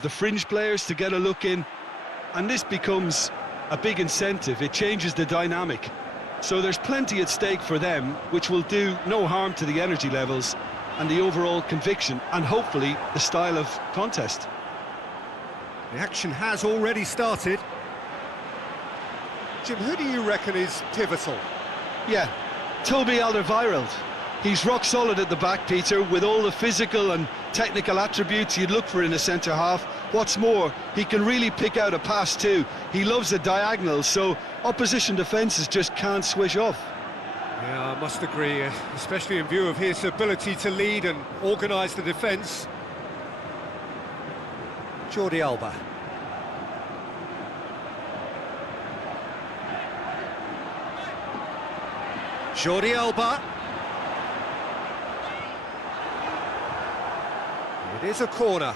the fringe players to get a look in, and this becomes a big incentive. It changes the dynamic. So there's plenty at stake for them, which will do no harm to the energy levels and the overall conviction, and hopefully the style of contest. The action has already started. Jim, who do you reckon is pivotal? Yeah, Toby Alderweireld. He's rock solid at the back, Peter, with all the physical and technical attributes you'd look for in a centre-half. What's more, he can really pick out a pass too. He loves a diagonal, so opposition defences just can't switch off. Yeah, I must agree, especially in view of his ability to lead and organise the defence. Jordi Alba. Jordi Alba. It is a corner.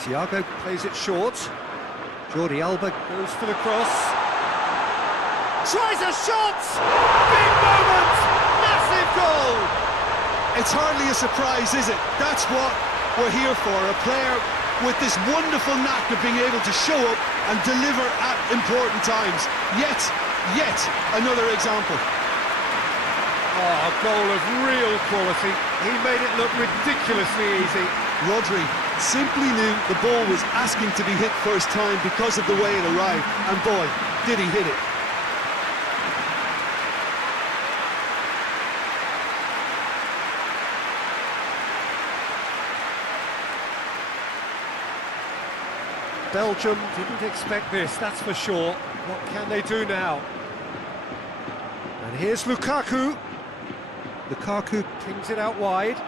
Thiago plays it short. Jordi Alba goes for the cross. Tries a shot! Big moment! Massive goal! It's hardly a surprise, is it? That's what we're here for, a player with this wonderful knack of being able to show up and deliver at important times. Yet another example. Oh, a goal of real quality. He made it look ridiculously easy. Rodri simply knew the ball was asking to be hit first time because of the way it arrived, and boy, did he hit it. Belgium didn't expect this, that's for sure. What can they do now? And here's Lukaku. Lukaku pings it out wide.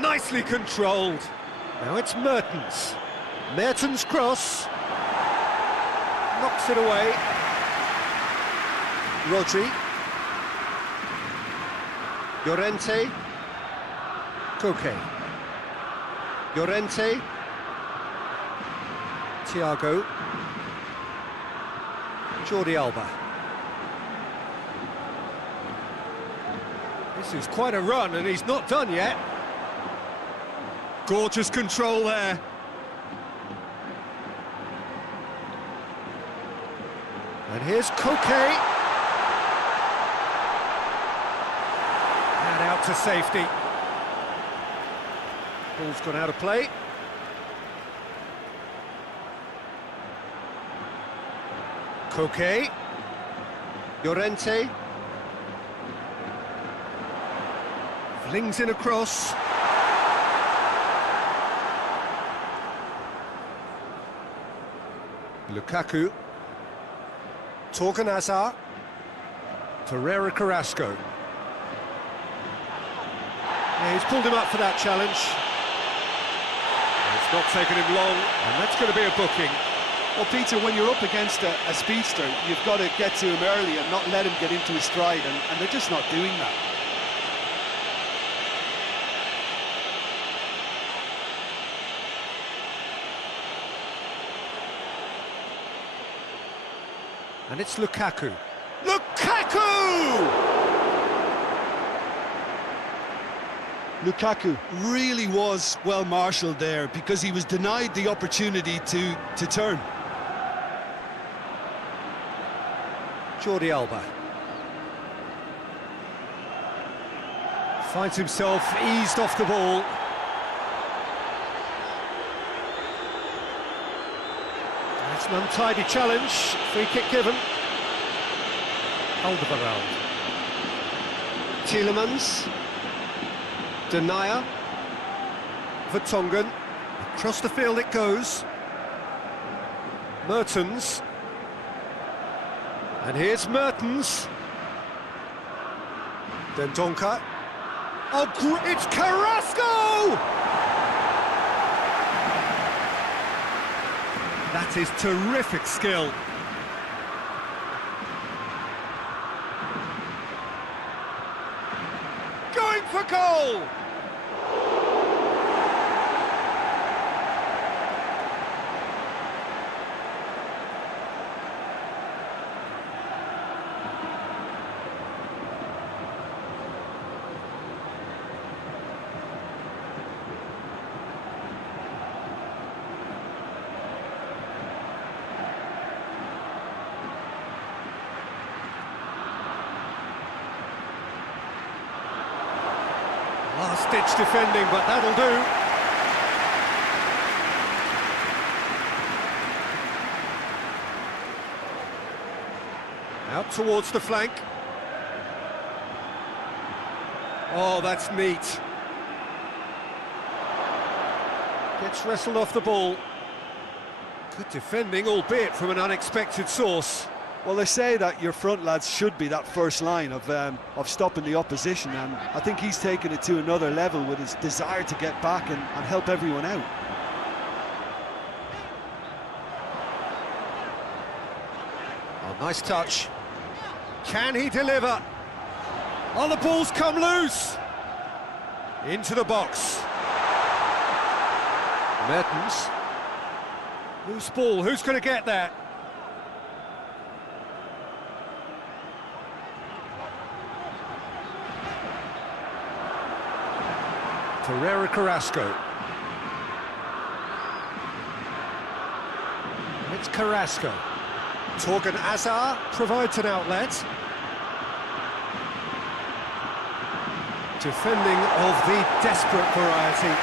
Nicely controlled. Now it's Mertens. Mertens' cross. Knocks it away. Rodri. Llorente. Koke. Llorente. Thiago. Jordi Alba. This is quite a run, and he's not done yet. Gorgeous control there. And here's Koke. And out to safety. Ball's gone out of play. Koke. Llorente. Flings in across. Lukaku. Torgan Hazard. Ferreira Carrasco. Yeah, he's pulled him up for that challenge. It's not taken him long, and that's going to be a booking. Well, Peter, when you're up against a speedster, you've got to get to him early and not let him get into his stride, and they're just not doing that. And it's Lukaku. Lukaku! Lukaku really was well marshalled there because he was denied the opportunity to turn. Jordi Alba. Finds himself eased off the ball. It's an untidy challenge. Free kick given. Alderweireld. Tielemans. Denier. Vertonghen. Across the field it goes. Mertens. And here's Mertens. Then Donka. Oh, it's Carrasco! That is terrific skill. Going for goal! Last-ditch defending, but that'll do. Out towards the flank. Oh, that's neat. Gets wrestled off the ball. Good defending, albeit from an unexpected source. Well, they say that your front lads should be that first line of stopping the opposition, and I think he's taken it to another level with his desire to get back and help everyone out. Oh, nice touch. Can he deliver? Oh, the ball's come loose! Into the box. Mertens. Loose ball, who's going to get that? Torreira Carrasco. It's Carrasco. Torgan Hazard provides an outlet. Defending of the desperate variety.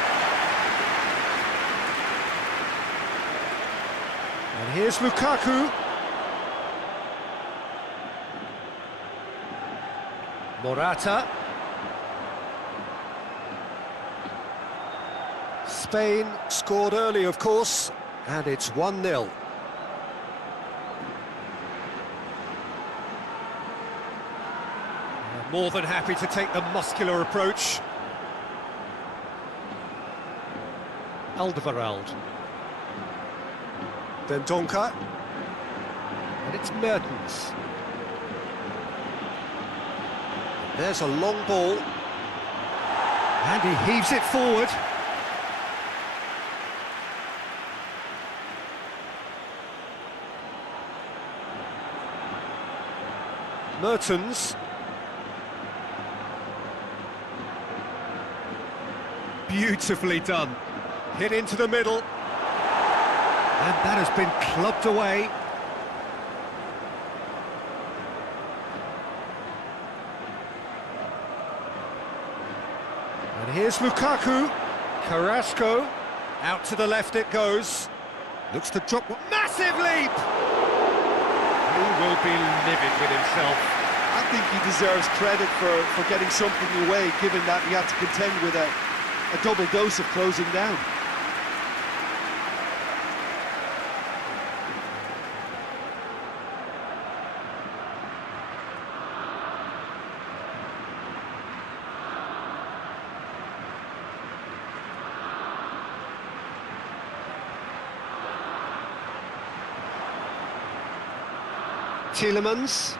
And here's Lukaku. Morata. Spain scored early, of course, and it's 1-0. More than happy to take the muscular approach. Alderweireld. Then Donker. And it's Mertens. There's a long ball. And he heaves it forward. Mertens. Beautifully done. Hit into the middle. And that has been clubbed away. And here's Lukaku. Carrasco. Out to the left it goes. Looks to drop. Massive leap! He will be livid with himself. I think he deserves credit for getting something away, given that he had to contend with a double dose of closing down. Tielemans.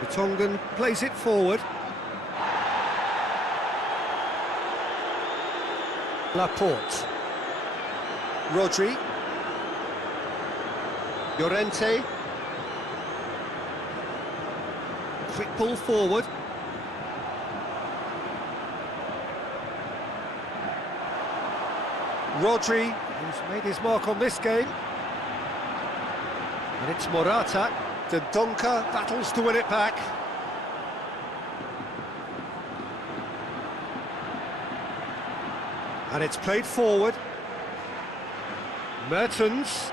The Tongan plays it forward. Laporte. Rodri. Llorente. Quick ball forward. Rodri, who's made his mark on this game. And it's Morata. The Donker battles to win it back. And it's played forward. Mertens.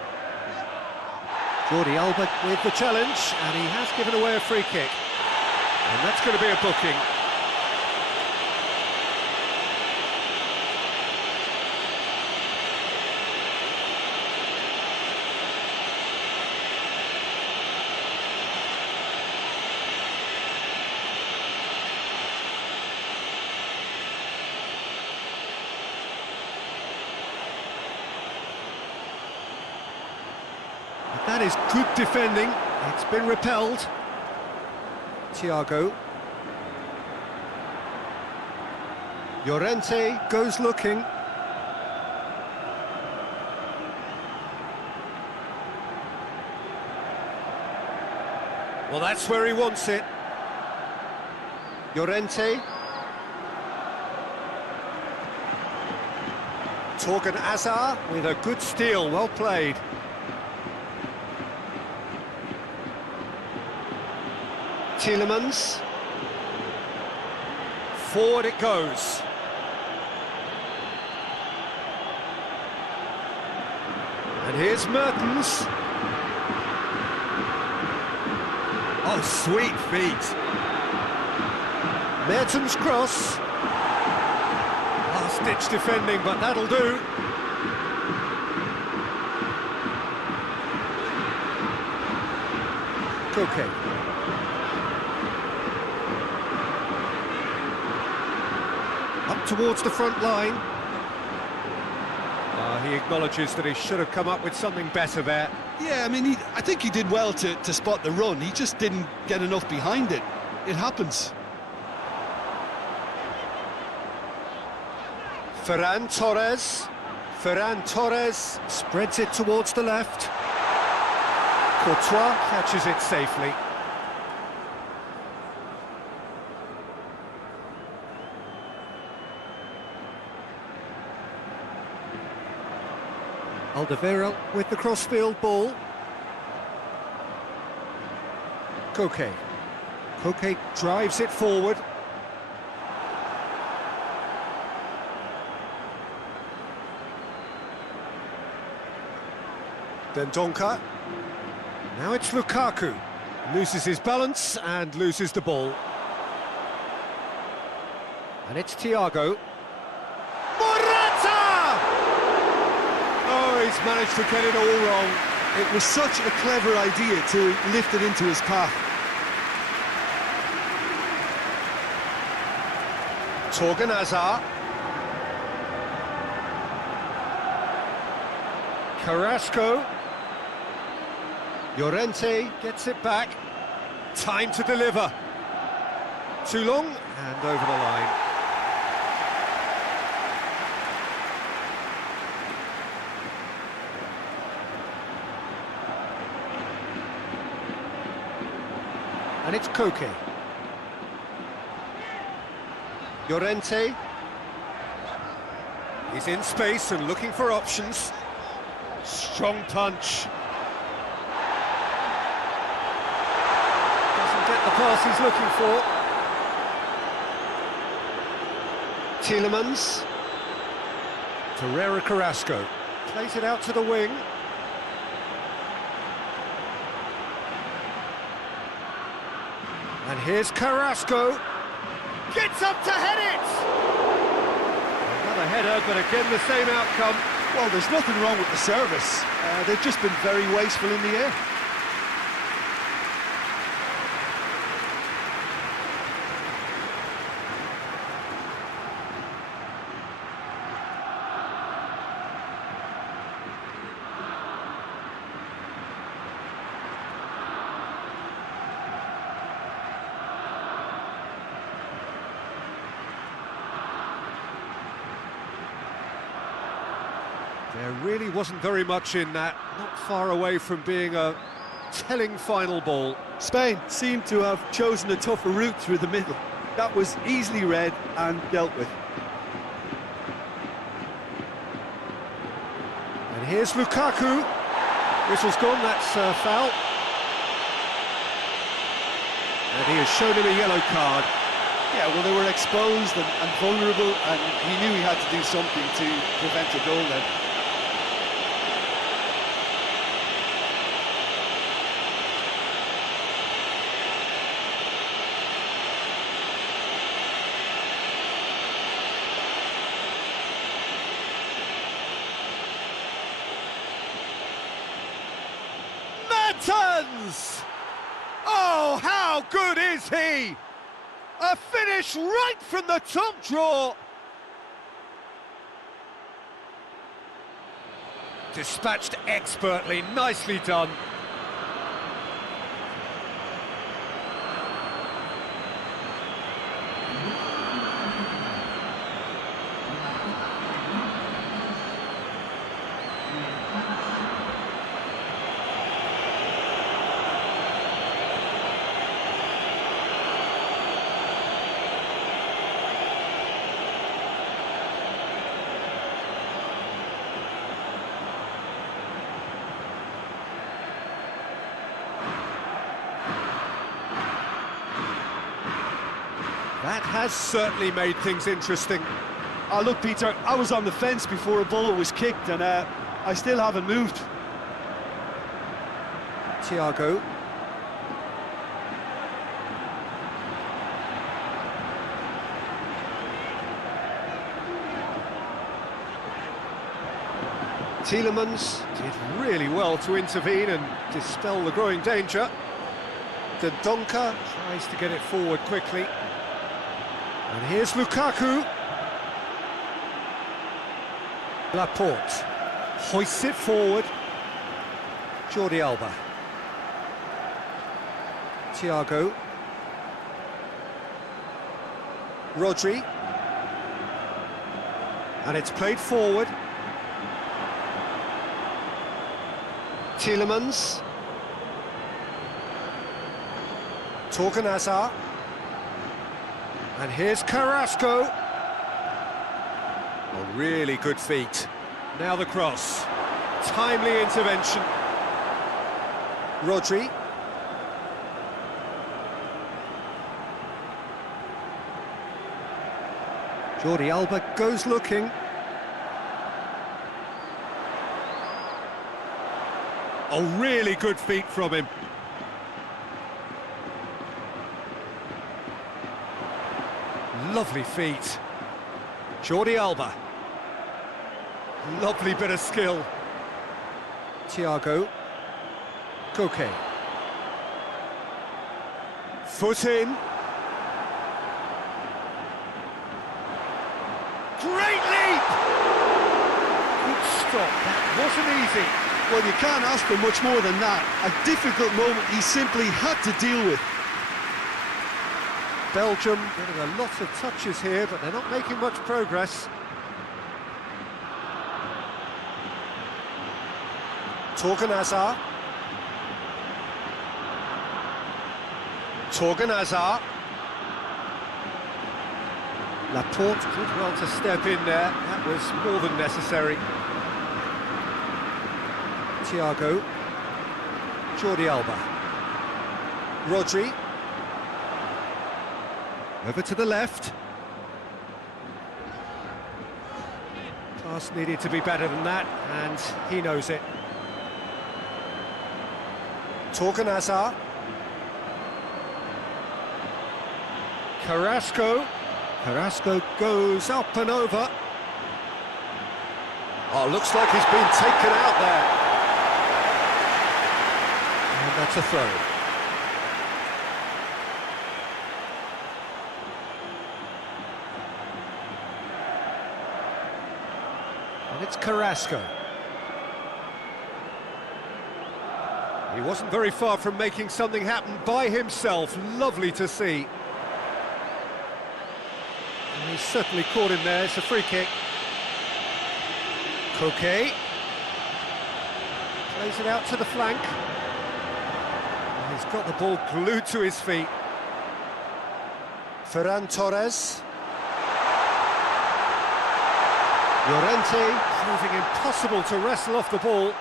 Jordi Alba with the challenge, and he has given away a free kick. And that's going to be a booking. That is good defending. It's been repelled. Thiago. Llorente goes looking. Well, that's where he wants it. Llorente. Torgan Hazard with a good steal, well played. Tielemans. Forward it goes. And here's Mertens. Oh, sweet feet. Mertens' cross. Last-ditch defending, but that'll do. Koke. Up towards the front line. He acknowledges that he should have come up with something better there. Yeah, I mean, I think he did well to spot the run. He just didn't get enough behind it. It happens. Ferran Torres. Ferran Torres spreads it towards the left. Courtois catches it safely. Alderweireld with the crossfield ball. Koke. Koke drives it forward. Then Donka. Now it's Lukaku. Loses his balance and loses the ball. And it's Thiago. He's managed to get it all wrong. It was such a clever idea to lift it into his path. Torgan Hazard. Carrasco. Llorente gets it back. Time to deliver. Too long and over the line. And it's Koke. Llorente. He's in space and looking for options. Strong punch. Doesn't get the pass he's looking for. Tielemans. Torreira Carrasco. Plays it out to the wing. And here's Carrasco. Gets up to head it! Another header, but again the same outcome. Well, there's nothing wrong with the service. They've just been very wasteful in the air. There really wasn't very much in that, not far away from being a telling final ball. Spain seemed to have chosen a tougher route through the middle. That was easily read and dealt with. And here's Lukaku. Whistle's gone, that's foul. And he has shown him a yellow card. Yeah, well, they were exposed and vulnerable, and he knew he had to do something to prevent a goal then. Mertens! Oh, how good is he? A finish right from the top draw. Dispatched expertly, nicely done. That has certainly made things interesting. Oh, look, Peter, I was on the fence before a ball was kicked, and I still haven't moved. Thiago. Tielemans did really well to intervene and dispel the growing danger. De Donker tries to get it forward quickly. And here's Lukaku. Laporte hoists it forward. Jordi Alba. Thiago. Rodri. And it's played forward. Tielemans. Torgan Hazard. And here's Carrasco. A really good feat. Now the cross. Timely intervention. Rodri. Jordi Alba goes looking. A really good feat from him. Lovely feet. Jordi Alba. Lovely bit of skill. Thiago. Koke. Foot in. Great leap! Good stop. That wasn't easy. Well, you can't ask for much more than that. A difficult moment he simply had to deal with. Belgium getting a lot of touches here, but they're not making much progress. Torgan Hazard. Torgan Hazard. Laporte did well to step in there. That was more than necessary. Thiago. Jordi Alba. Rodri. Over to the left. Pass needed to be better than that, and he knows it. Torgan Hazard. Carrasco. Carrasco goes up and over. Oh, looks like he's been taken out there. And that's a throw. And it's Carrasco. He wasn't very far from making something happen by himself. Lovely to see. And he's certainly caught him there. It's a free kick. Koke. Plays it out to the flank. And he's got the ball glued to his feet. Ferran Torres. Llorente proving impossible to wrestle off the ball.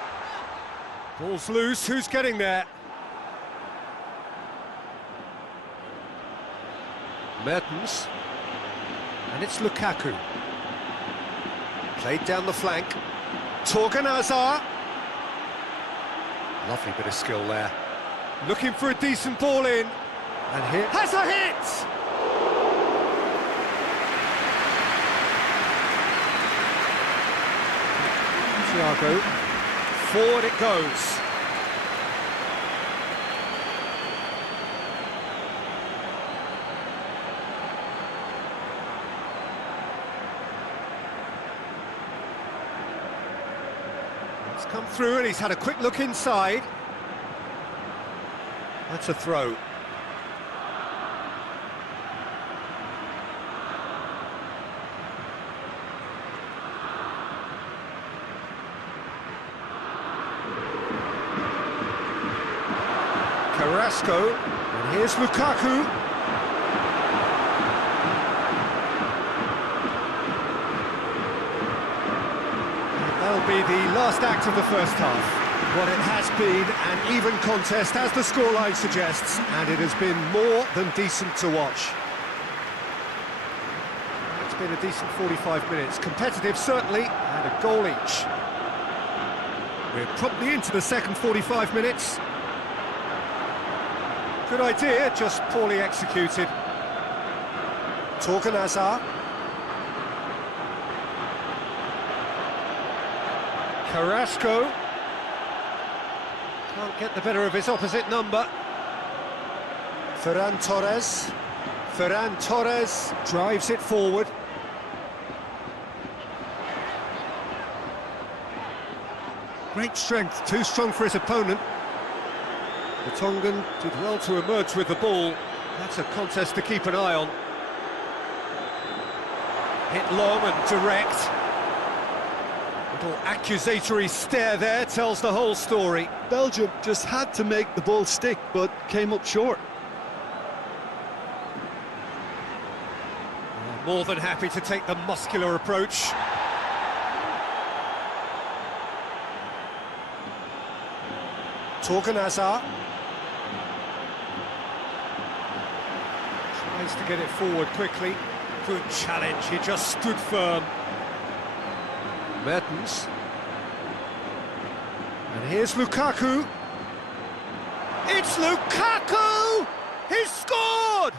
Ball's loose, who's getting there? Mertens. And it's Lukaku. Played down the flank. Torgan Hazard. Lovely bit of skill there. Looking for a decent ball in. And here has a hit! Thiago. Forward it goes. It's come through and he's had a quick look inside. That's a throw. Carrasco, and here's Lukaku. That'll be the last act of the first half. Well, it has been an even contest, as the scoreline suggests, and it has been more than decent to watch. been a decent 45 minutes. Competitive, certainly, and a goal each. We're promptly into the second 45 minutes. Good idea, just poorly executed. Torgan Hazard. Carrasco. Can't get the better of his opposite number. Ferran Torres. Ferran Torres drives it forward. Great strength, too strong for his opponent. The Tongan did well to emerge with the ball. That's a contest to keep an eye on. Hit long and direct. Little accusatory stare there tells the whole story. Belgium just had to make the ball stick, but came up short. More than happy to take the muscular approach. Torgan Hazard. Tries to get it forward quickly. Good challenge, he just stood firm. Mertens. And here's Lukaku. It's Lukaku! He's scored!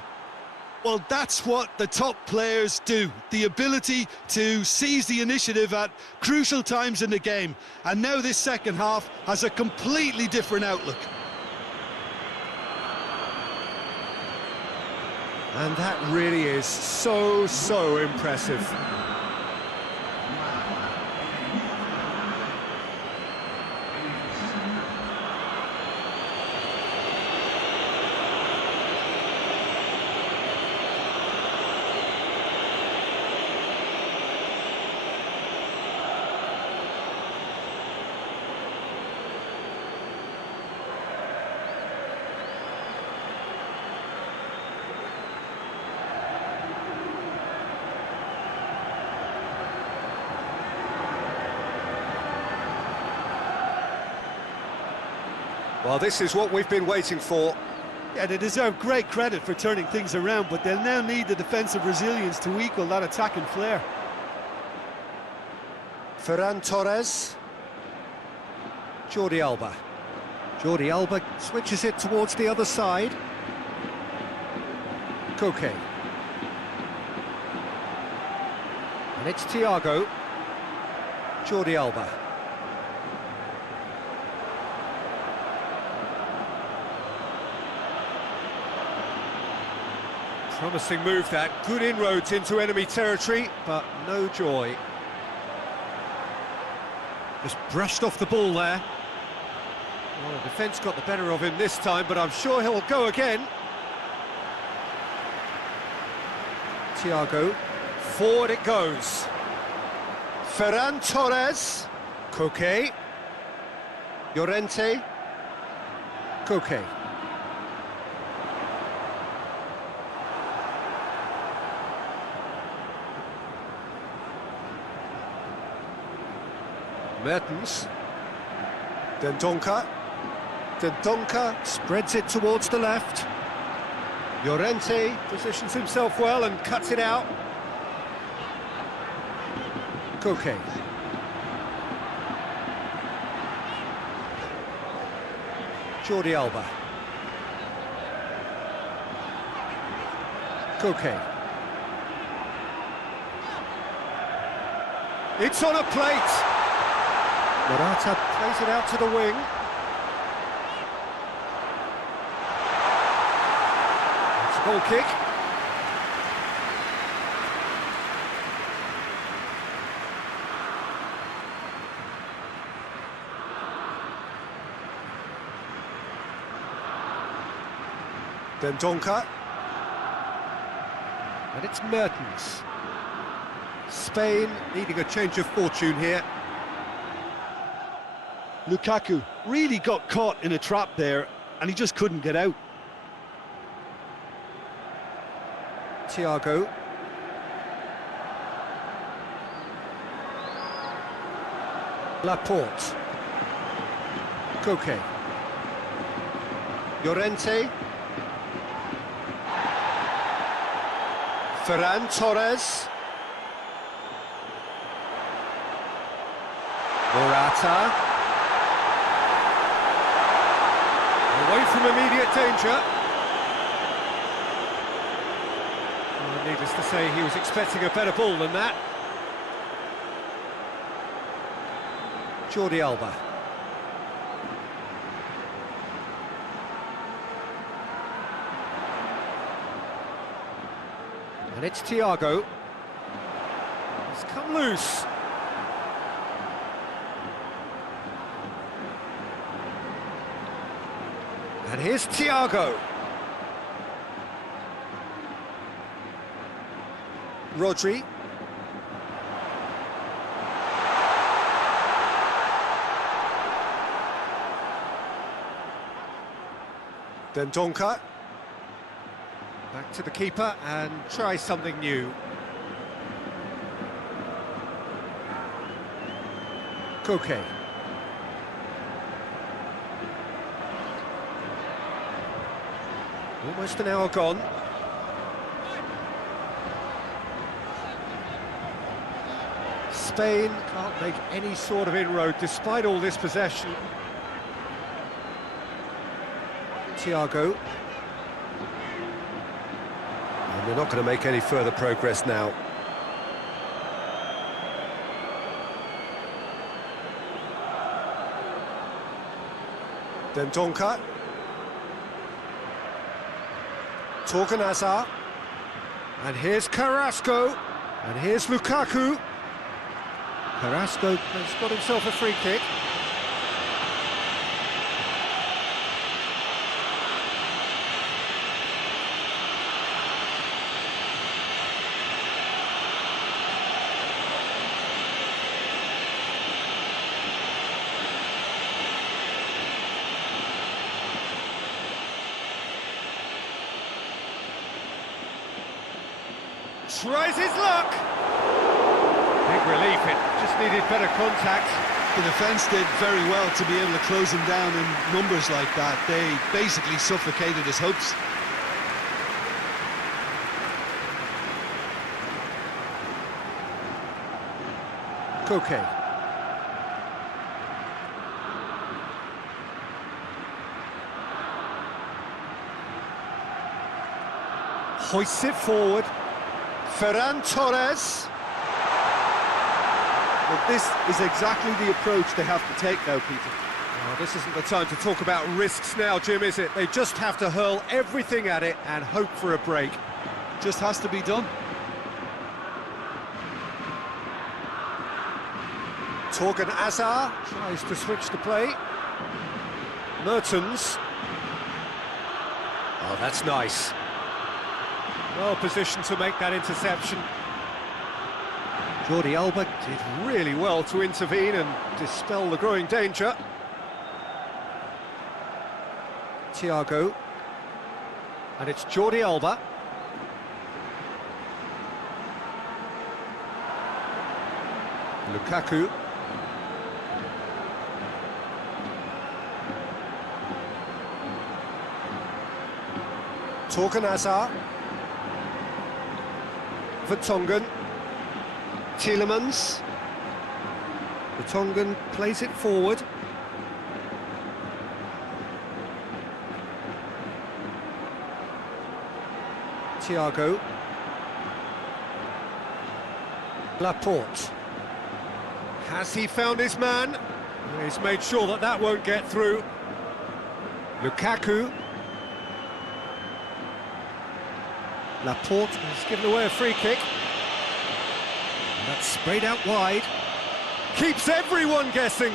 Well, that's what the top players do. The ability to seize the initiative at crucial times in the game. And now this second half has a completely different outlook. And that really is so impressive. Well, this is what we've been waiting for. Yeah, they deserve great credit for turning things around, but they'll now need the defensive resilience to equal that attacking flair. Ferran Torres. Jordi Alba. Jordi Alba switches it towards the other side. Koke. And it's Thiago. Jordi Alba. Promising move that, good inroads into enemy territory, but no joy. Just brushed off the ball there. Well, the defence got the better of him this time, but I'm sure he'll go again. Thiago, forward it goes. Ferran Torres. Koke. Llorente. Koke. Mertens. Dendoncker. Dendoncker spreads it towards the left. Llorente positions himself well and cuts it out. Koke. Jordi Alba. Koke. It's on a plate. Morata plays it out to the wing. It's a goal kick. Dendoncker. And it's Mertens. Spain needing a change of fortune here. Lukaku really got caught in a trap there, and he just couldn't get out. Thiago. Laporte. Koke. Llorente. Ferran Torres. KOTA. Away from immediate danger. Well, needless to say, he was expecting a better ball than that. Jordi Alba. And it's Thiago. He's come loose. And here's Thiago. Rodri. Then Donka. Back to the keeper and try something new. Koke. Almost an hour gone. Spain can't make any sort of inroad despite all this possession. Thiago. And they're not going to make any further progress now. Then Donka. Torgan Hazard. And here's Carrasco. And here's Lukaku. Carrasco has got himself a free kick. Tries his luck. Big relief, it just needed better contact. The defence did very well to be able to close him down in numbers like that. They basically suffocated his hopes. Koke. Hoists it forward. Ferran Torres. But this is exactly the approach they have to take now, Peter. Oh, this isn't the time to talk about risks now, Jim, is it? They just have to hurl everything at it and hope for a break. Just has to be done. Torgan Hazard tries to switch the play. Mertens. Oh, that's nice. Well positioned to make that interception. Jordi Alba did really well to intervene and dispel the growing danger. Thiago. And it's Jordi Alba. Lukaku. Torgan Hazard. Vertonghen. Tielemans. Vertonghen plays it forward. Thiago. Laporte. Has he found his man? He's made sure that that won't get through. Lukaku. Laporte has given away a free kick. And that's sprayed out wide. Keeps everyone guessing.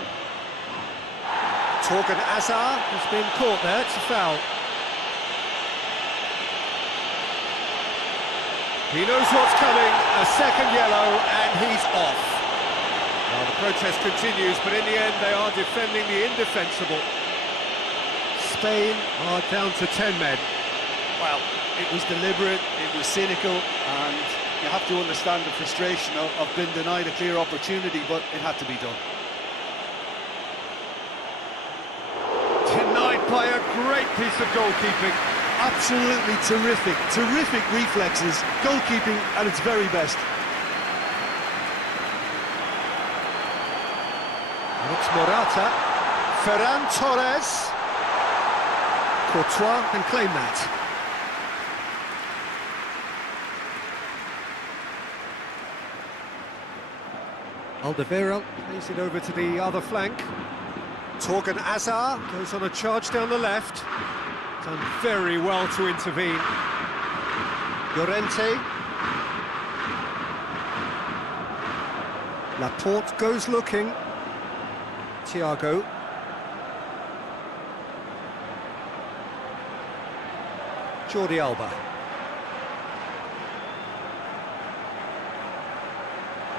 Torgan Hazard has been caught there, it's a foul. He knows what's coming, a second yellow, and he's off. Well, the protest continues, but in the end they are defending the indefensible. Spain are down to 10 men. Well, it was deliberate, it was cynical, and you have to understand the frustration of being denied a clear opportunity, but it had to be done. Denied by a great piece of goalkeeping. Absolutely terrific reflexes, goalkeeping at its very best. And it's Morata. Ferran Torres. Courtois can claim that. Alderweireld plays it over to the other flank. Torgan Hazard goes on a charge down the left. Done very well to intervene. Llorente. Laporte goes looking. Thiago. Jordi Alba.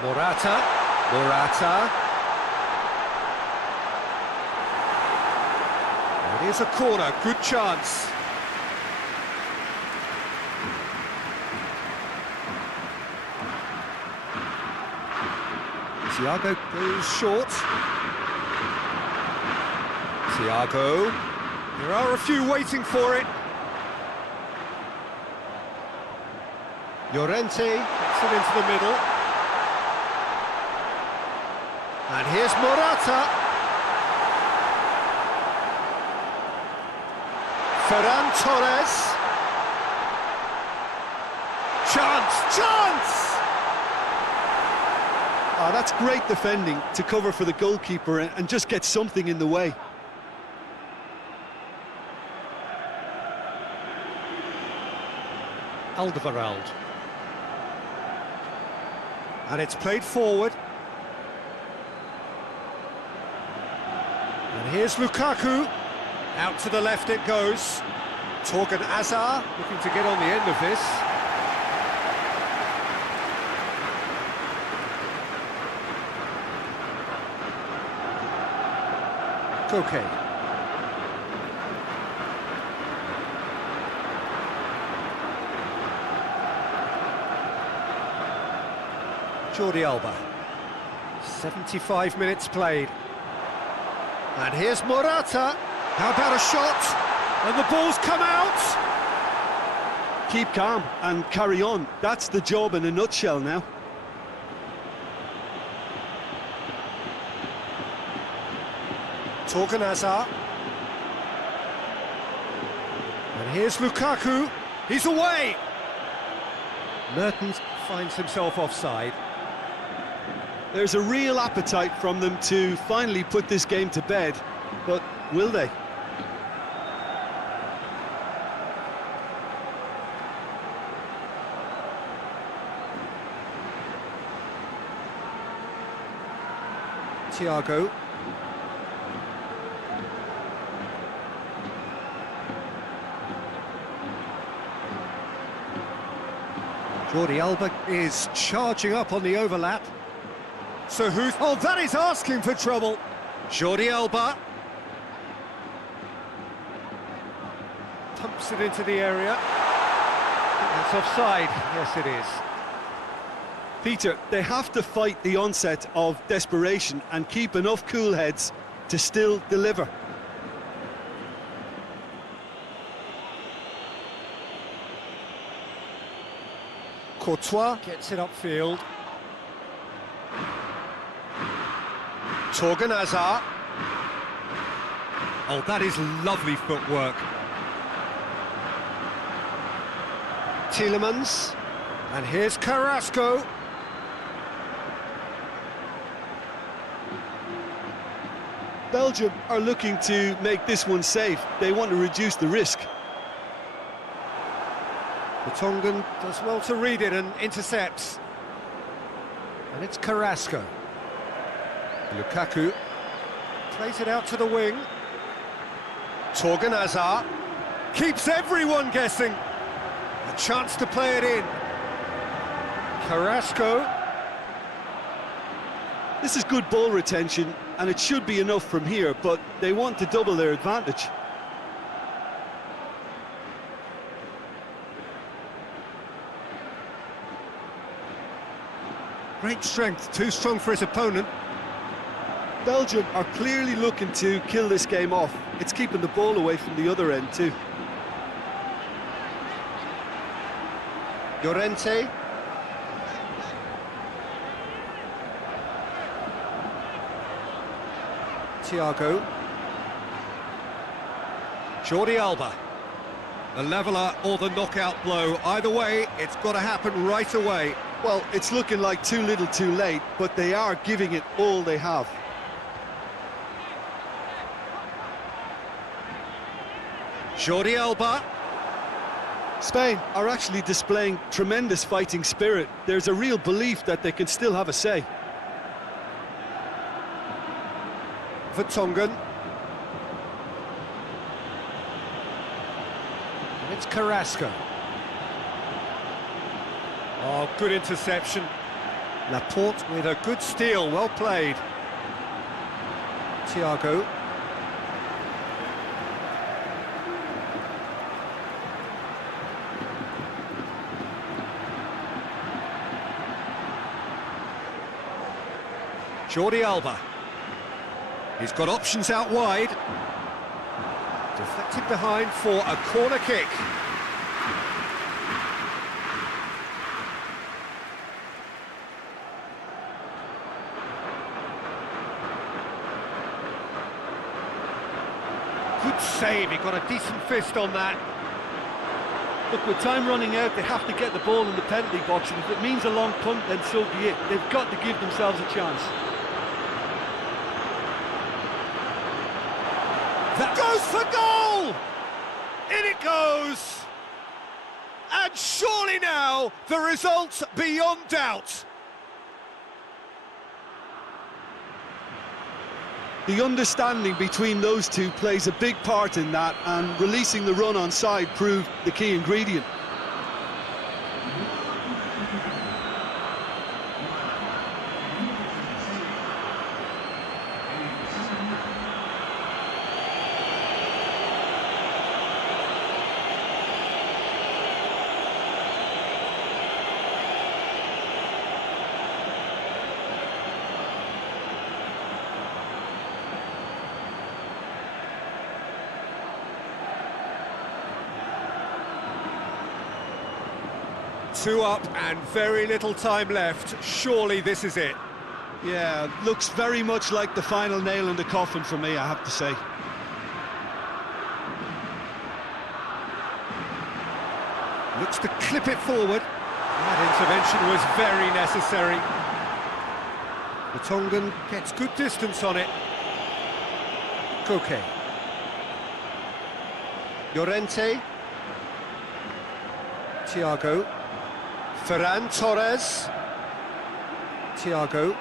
Morata. It is a corner, good chance. Thiago goes short. Thiago. There are a few waiting for it. Llorente gets it into the middle. And here's Morata. Ferran Torres. Chance! Oh, that's great defending to cover for the goalkeeper and just get something in the way. Alderweireld. And it's played forward. And here's Lukaku. Out to the left it goes. Torgan Hazard looking to get on the end of this. Koke. Jordi Alba. 75 minutes played. And here's Morata. How about a shot? And the ball's come out! Keep calm and carry on. That's the job in a nutshell now. Torgan Hazard. And here's Lukaku. He's away! Mertens finds himself offside. There's a real appetite from them to finally put this game to bed, but will they? Thiago. Jordi Alba is charging up on the overlap. So who's... Oh, that is asking for trouble. Jordi Alba. Pumps it into the area. That's offside. Yes, it is. Peter, they have to fight the onset of desperation and keep enough cool heads to still deliver. Courtois gets it upfield. Torgan Hazard. Oh, that is lovely footwork. Tielemans. And here's Carrasco. Belgium are looking to make this one safe. They want to reduce the risk. The Tongan does well to read it and intercepts. And it's Carrasco. Lukaku plays it out to the wing. Torgan Hazard keeps everyone guessing. A chance to play it in. Carrasco. This is good ball retention, and it should be enough from here, but they want to double their advantage. Great strength, too strong for his opponent. Belgium are clearly looking to kill this game off. It's keeping the ball away from the other end too. Llorente. Thiago. Jordi Alba. The leveller or the knockout blow. Either way, it's got to happen right away. Well, it's looking like too little too late, but they are giving it all they have. Jordi Alba. Spain are actually displaying tremendous fighting spirit. There's a real belief that they can still have a say. Vertonghen. And it's Carrasco. Oh, good interception. Laporte with a good steal, well played. Thiago. Jordi Alba. He's got options out wide. Deflected behind for a corner kick. Good save, he got a decent fist on that. Look, with time running out, they have to get the ball in the penalty box, and if it means a long punt, then so be it. They've got to give themselves a chance. That goes for goal! In it goes! And surely now, the result's beyond doubt. The understanding between those two plays a big part in that, and releasing the run on side proved the key ingredient. Two up and very little time left. Surely this is it. Yeah, looks very much like the final nail in the coffin for me, I have to say. Looks to clip it forward. That intervention was very necessary. Vertonghen gets good distance on it. Koke. Llorente. Thiago. Ferran Torres. Thiago.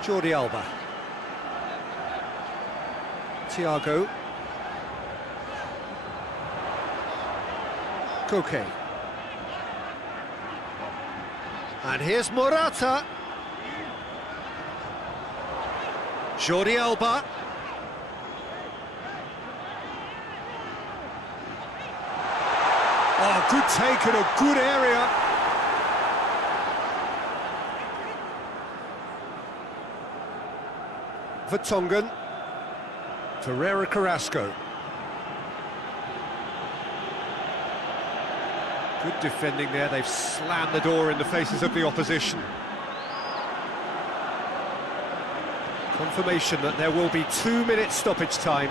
Jordi Alba. Thiago. Koke. And here's Morata. Jordi Alba. Oh, good take in a good area. Vertonghen. Ferreira Carrasco. Good defending there, they've slammed the door in the faces of the opposition. Confirmation that there will be 2 minutes stoppage time.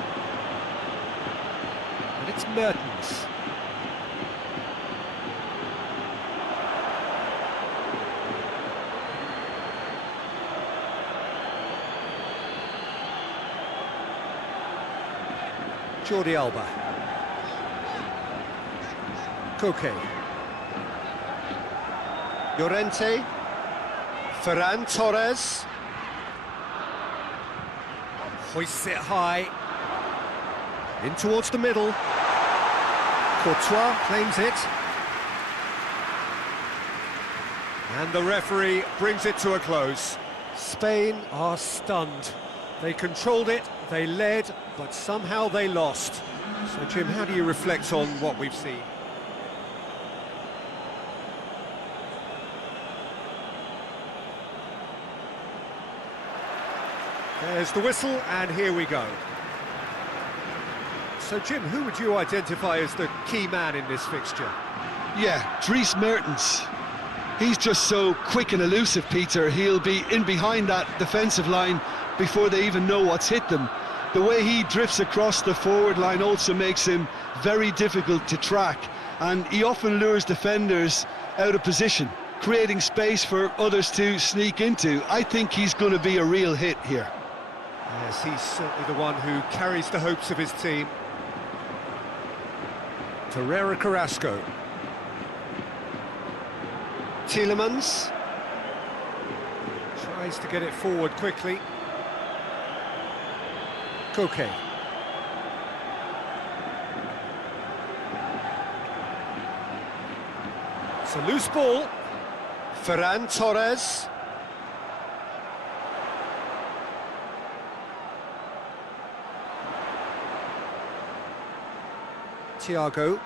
And it's Mertens. Jordi Alba. Koke. Llorente. Ferran Torres. Hoists it high. In towards the middle. Courtois claims it. And the referee brings it to a close. Spain are stunned. They controlled it, they led, but somehow they lost. So, Jim, how do you reflect on what we've seen? There's the whistle, and here we go. So, Jim, who would you identify as the key man in this fixture? Yeah, Dries Mertens. He's just so quick and elusive, Peter. He'll be in behind that defensive line before they even know what's hit them. The way he drifts across the forward line also makes him very difficult to track, and he often lures defenders out of position, creating space for others to sneak into. I think he's going to be a real hit here. Yes, he's certainly the one who carries the hopes of his team. Torreira Carrasco. Tielemans tries to get it forward quickly. Koke. It's a loose ball. Ferran Torres. Thiago.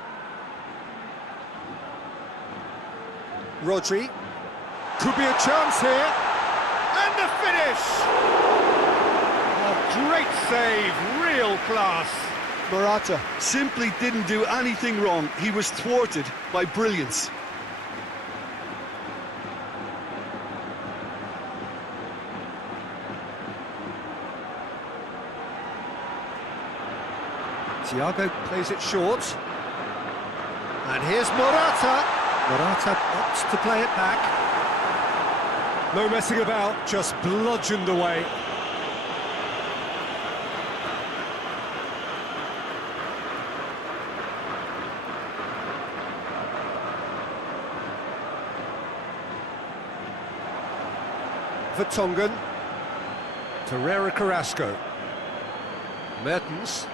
Rodri. Could be a chance here. And the finish! Oh, great save, real class. Morata simply didn't do anything wrong. He was thwarted by brilliance. Thiago plays it short. And here's Morata. Morata opts to play it back. No messing about, just bludgeoned away. Vertonghen. Torreira Carrasco. Mertens.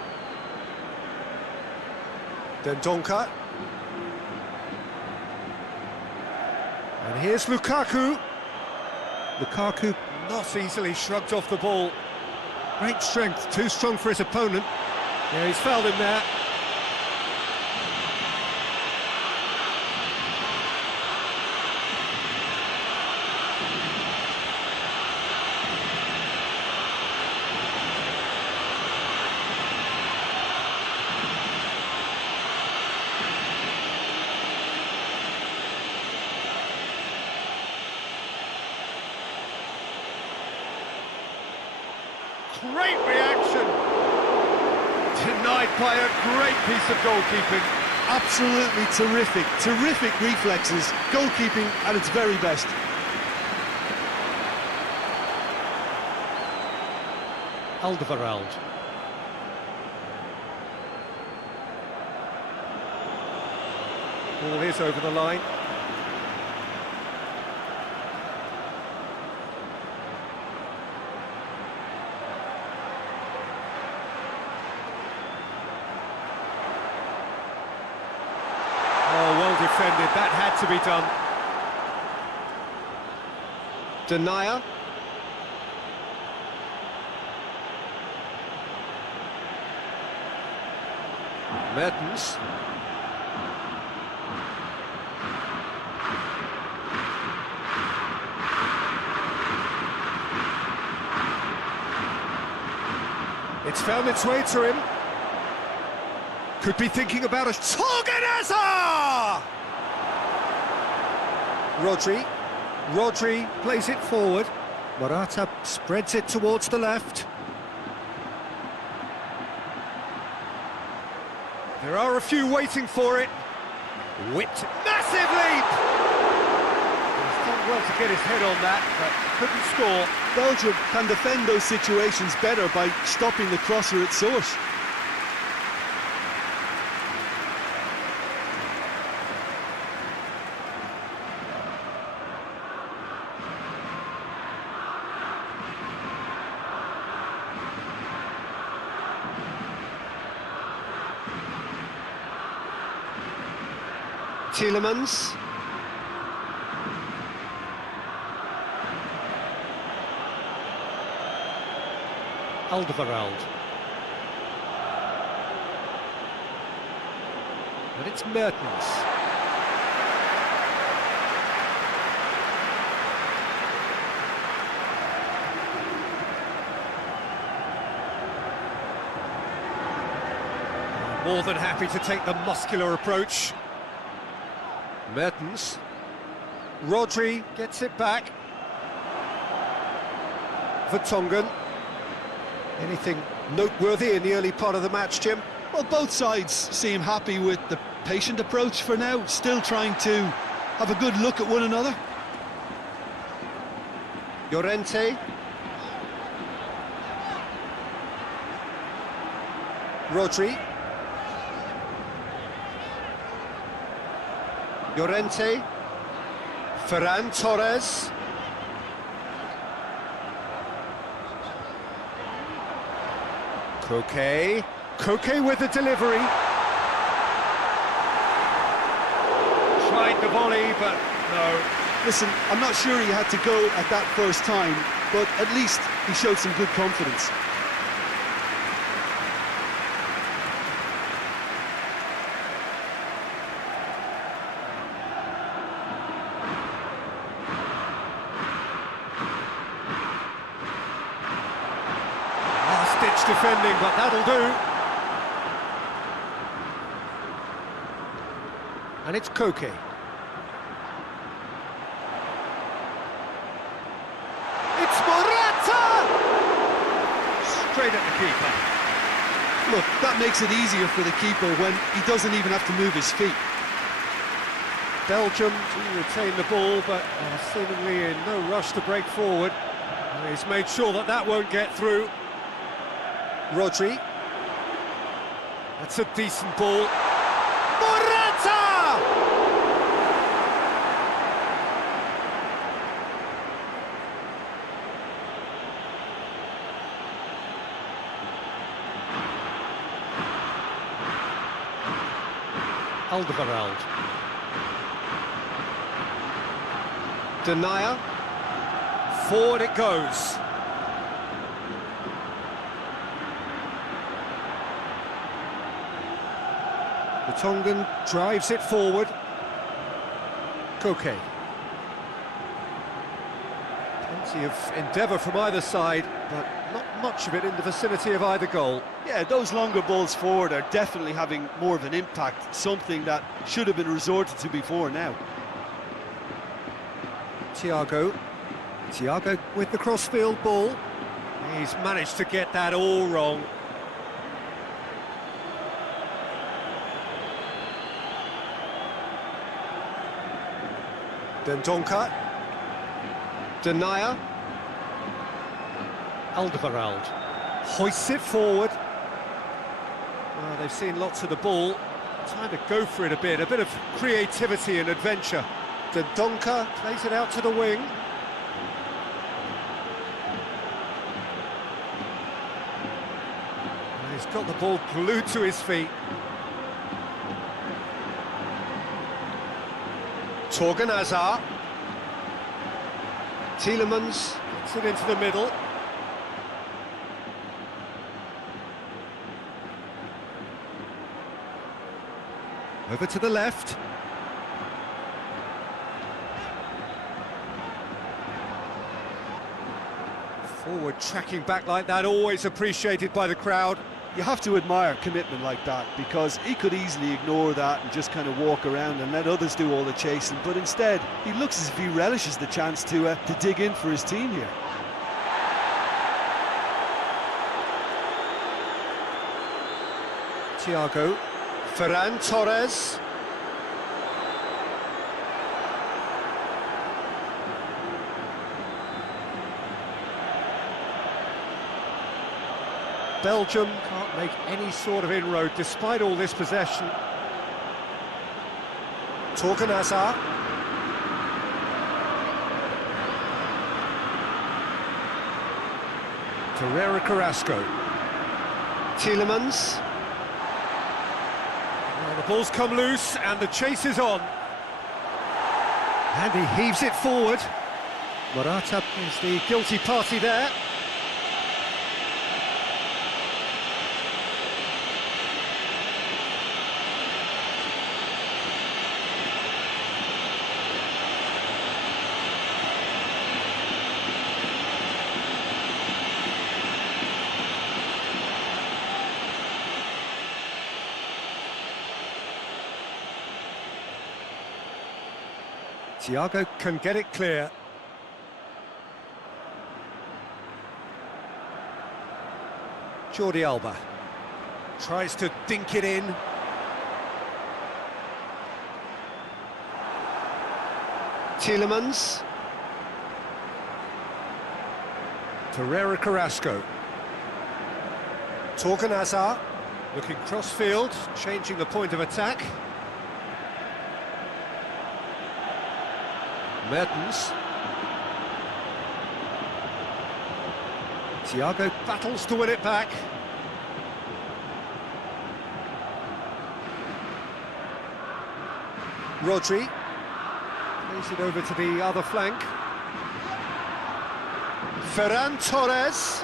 Dendoncker. And here's Lukaku. Lukaku not easily shrugged off the ball. Great strength, too strong for his opponent. Yeah, he's fouled him there. Great reaction! Denied by a great piece of goalkeeping. Absolutely terrific, terrific reflexes, goalkeeping at its very best. Alderweireld. Ball is over the line. Defended, that had to be done. Denier. Mertens. It's found its way to him. Could be thinking about a Torganazza! Rodri plays it forward. Morata spreads it towards the left. There are a few waiting for it. Whipped, massive leap! He's done well to get his head on that, but couldn't score. Belgium can defend those situations better by stopping the crosser at source. Tielemans. Alderweireld. But it's Mertens. More than happy to take the muscular approach. Mertens. Rodri gets it back. Vertonghen. Anything noteworthy in the early part of the match, Jim? Well, both sides seem happy with the patient approach for now, still trying to have a good look at one another. Llorente. Rodri. Llorente. Ferran Torres. Koke with the delivery. Tried the volley, but no. Listen, I'm not sure he had to go at that first time, but at least he showed some good confidence. Last-ditch defending, but that'll do. And it's Koke. Straight at the keeper. Look, that makes it easier for the keeper when he doesn't even have to move his feet. Belgium do retain the ball, but are seemingly in no rush to break forward. He's made sure that that won't get through. Rodri. That's a decent ball. Morata! Alderweireld. Denier. Forward it goes. Vertonghen drives it forward. Koke. Plenty of endeavour from either side, but not much of it in the vicinity of either goal. Yeah, those longer balls forward are definitely having more of an impact, something that should have been resorted to before now. Thiago with the crossfield ball. He's managed to get that all wrong. Dendoncker. Denier. Alderweireld hoists it forward. Well, they've seen lots of the ball. Time to go for it a bit of creativity and adventure. Dendoncker plays it out to the wing. And he's got the ball glued to his feet. Torgan Hazard. Tielemans gets it into the middle. Over to the left. Forward tracking back like that, always appreciated by the crowd. You have to admire commitment like that, because he could easily ignore that and just kind of walk around and let others do all the chasing, but instead he looks as if he relishes the chance to dig in for his team here. Thiago. Ferran Torres. Belgium can't make any sort of inroad despite all this possession. Torgan Hazard. Torreira Carrasco. Tielemans. Well, the ball's come loose and the chase is on. And he heaves it forward. Morata is the guilty party there. Thiago can get it clear. Jordi Alba tries to dink it in. Tielemans. Pereira Carrasco. Torgan Hazard looking cross-field, changing the point of attack. Mertens. Thiago battles to win it back. Rodri plays it over to the other flank. Ferran Torres.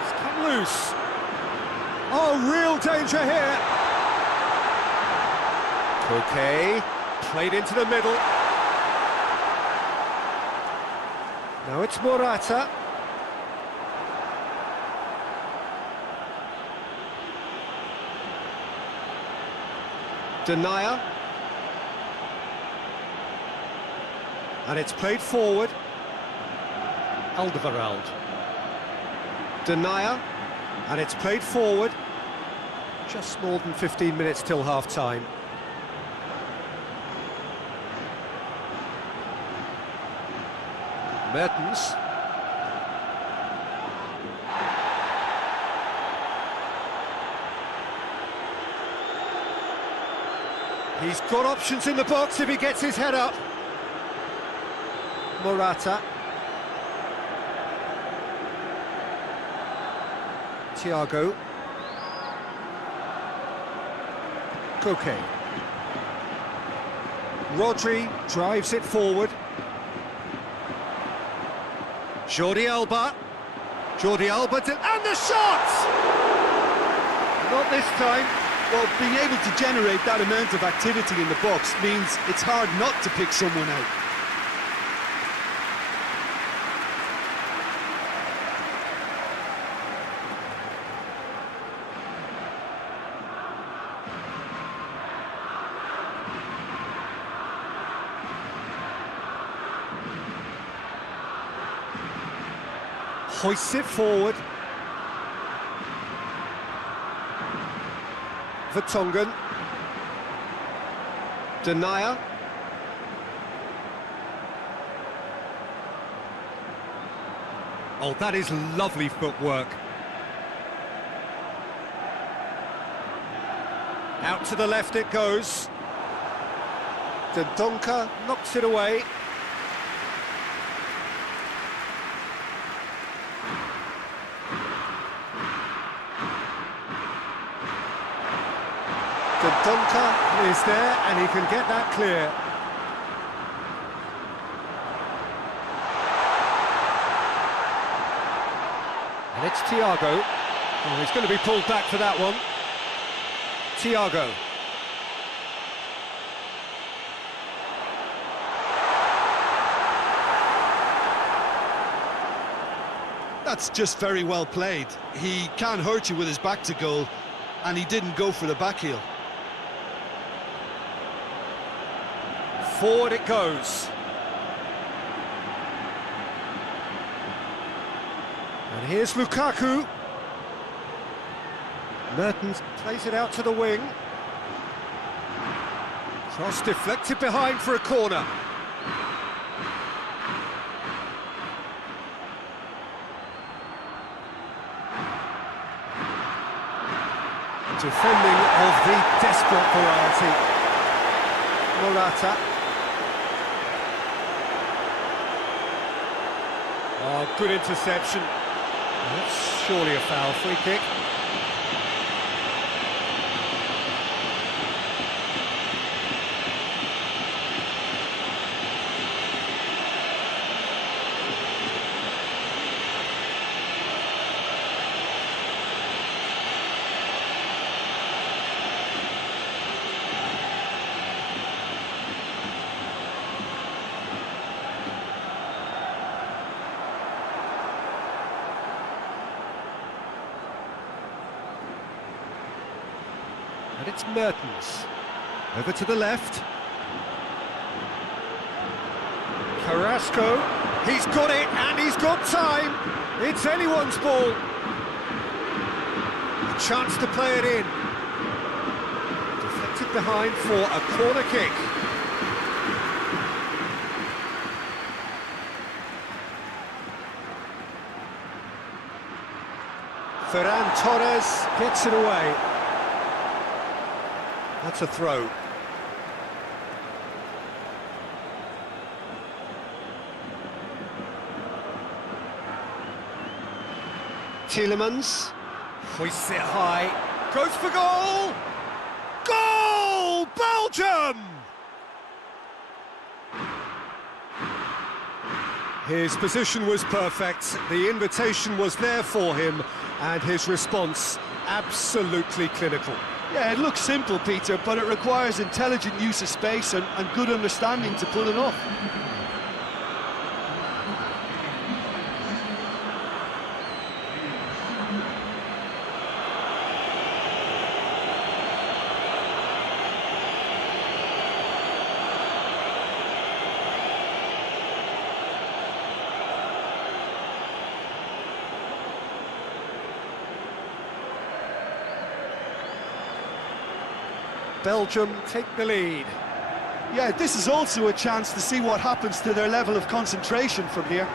It's come loose. Oh, real danger here. Koke played into the middle. Now it's Morata. Denier. And it's played forward. Alderweireld. Denier. And it's played forward. Just more than 15 minutes till half-time. Mertens. He's got options in the box if he gets his head up. Morata. Thiago. Koke. Rodri drives it forward. Jordi Alba. Jordi Alba and the shot! Not this time. Well, being able to generate that amount of activity in the box means it's hard not to pick someone out. Hoists it forward. Vertonghen. Denier. Oh, that is lovely footwork. Out to the left it goes. Dendoncker knocks it away. Dendoncker is there and he can get that clear. And it's Thiago. Oh, he's going to be pulled back for that one. Thiago. That's just very well played. He can't hurt you with his back to goal, and he didn't go for the back heel. Forward it goes. And here's Lukaku. Mertens plays it out to the wing. Cross deflected behind for a corner. Defending of the desperate variety. Morata. Oh, good interception. That's surely a foul. Free kick. And it's Mertens. Over to the left. Carrasco, he's got it and he's got time. It's anyone's ball. A chance to play it in. Deflected behind for a corner kick. Ferran Torres gets it away. That's a throw. Tielemans hoists it high, goes for goal! Goal! Belgium! His position was perfect, the invitation was there for him, and his response absolutely clinical. Yeah, it looks simple, Peter, but it requires intelligent use of space and good understanding to pull it off. Belgium take the lead. Yeah, this is also a chance to see what happens to their level of concentration from here.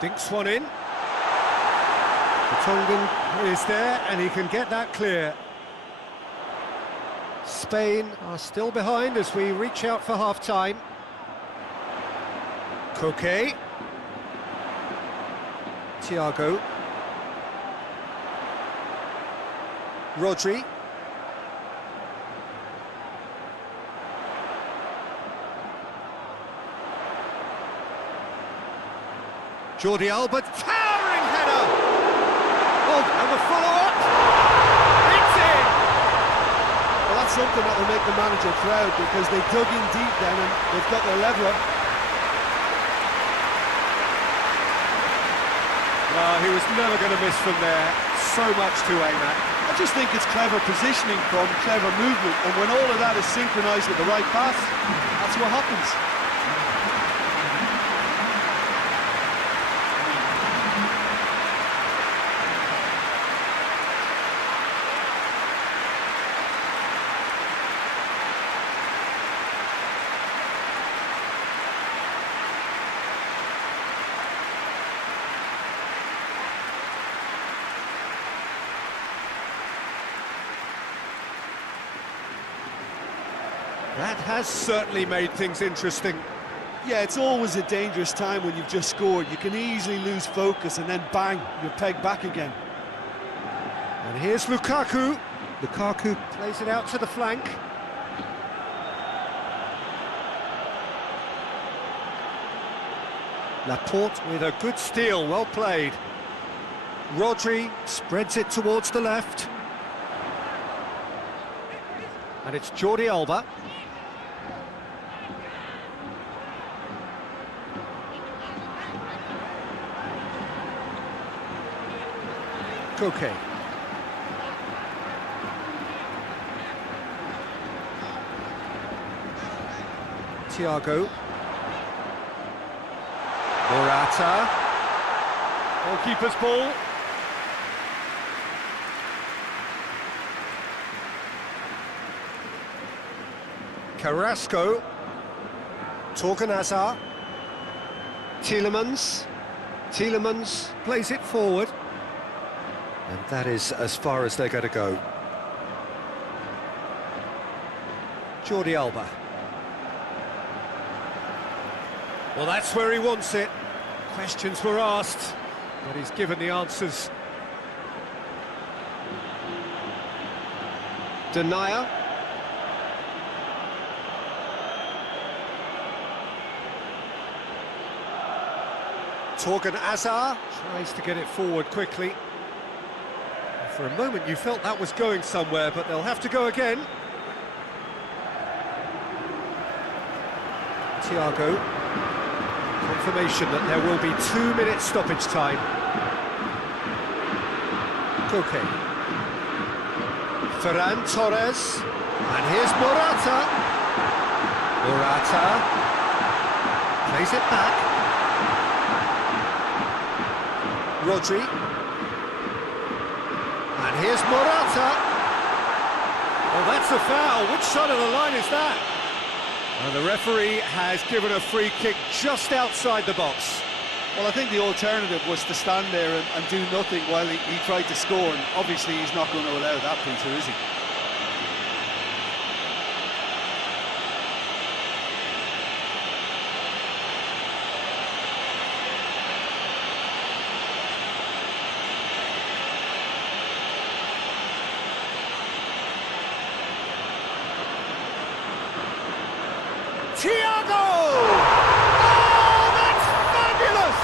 Dinks one in. The Tongan is there and he can get that clear. Spain are still behind as we reach out for half-time. Koke. Thiago. Rodri. Jordi Alba, towering header! Oh, and the follow-up! It's in! Well, that's something that will make the manager proud because they dug in deep then and they've got their leveller. He was never going to miss from there. So much to aim at. I just think it's clever positioning from clever movement, and when all of that is synchronised with the right pass, that's what happens. That has certainly made things interesting. Yeah, it's always a dangerous time when you've just scored. You can easily lose focus and then bang, you're pegged back again. And here's Lukaku. Lukaku plays it out to the flank. Laporte with a good steal, well played. Rodri spreads it towards the left. And it's Jordi Alba. Koke. Thiago. Morata. Goalkeeper's ball. Carrasco. Torgan Hazard. Tielemans. Tielemans plays it forward. And that is as far as they're going to go. Jordi Alba. Well, that's where he wants it. Questions were asked, but he's given the answers. Denier. Torgan Hazard tries to get it forward quickly. For a moment you felt that was going somewhere, but they'll have to go again. Thiago. Confirmation that there will be 2 minutes stoppage time. Koke. Ferran Torres. And here's Morata. Morata. Plays it back. Rodri. And here's Morata. Oh, that's a foul. Which side of the line is that? And the referee has given a free kick just outside the box. Well, I think the alternative was to stand there and do nothing while he tried to score, and obviously he's not going to allow that, Peter, is he? Thiago! Oh, that's fabulous!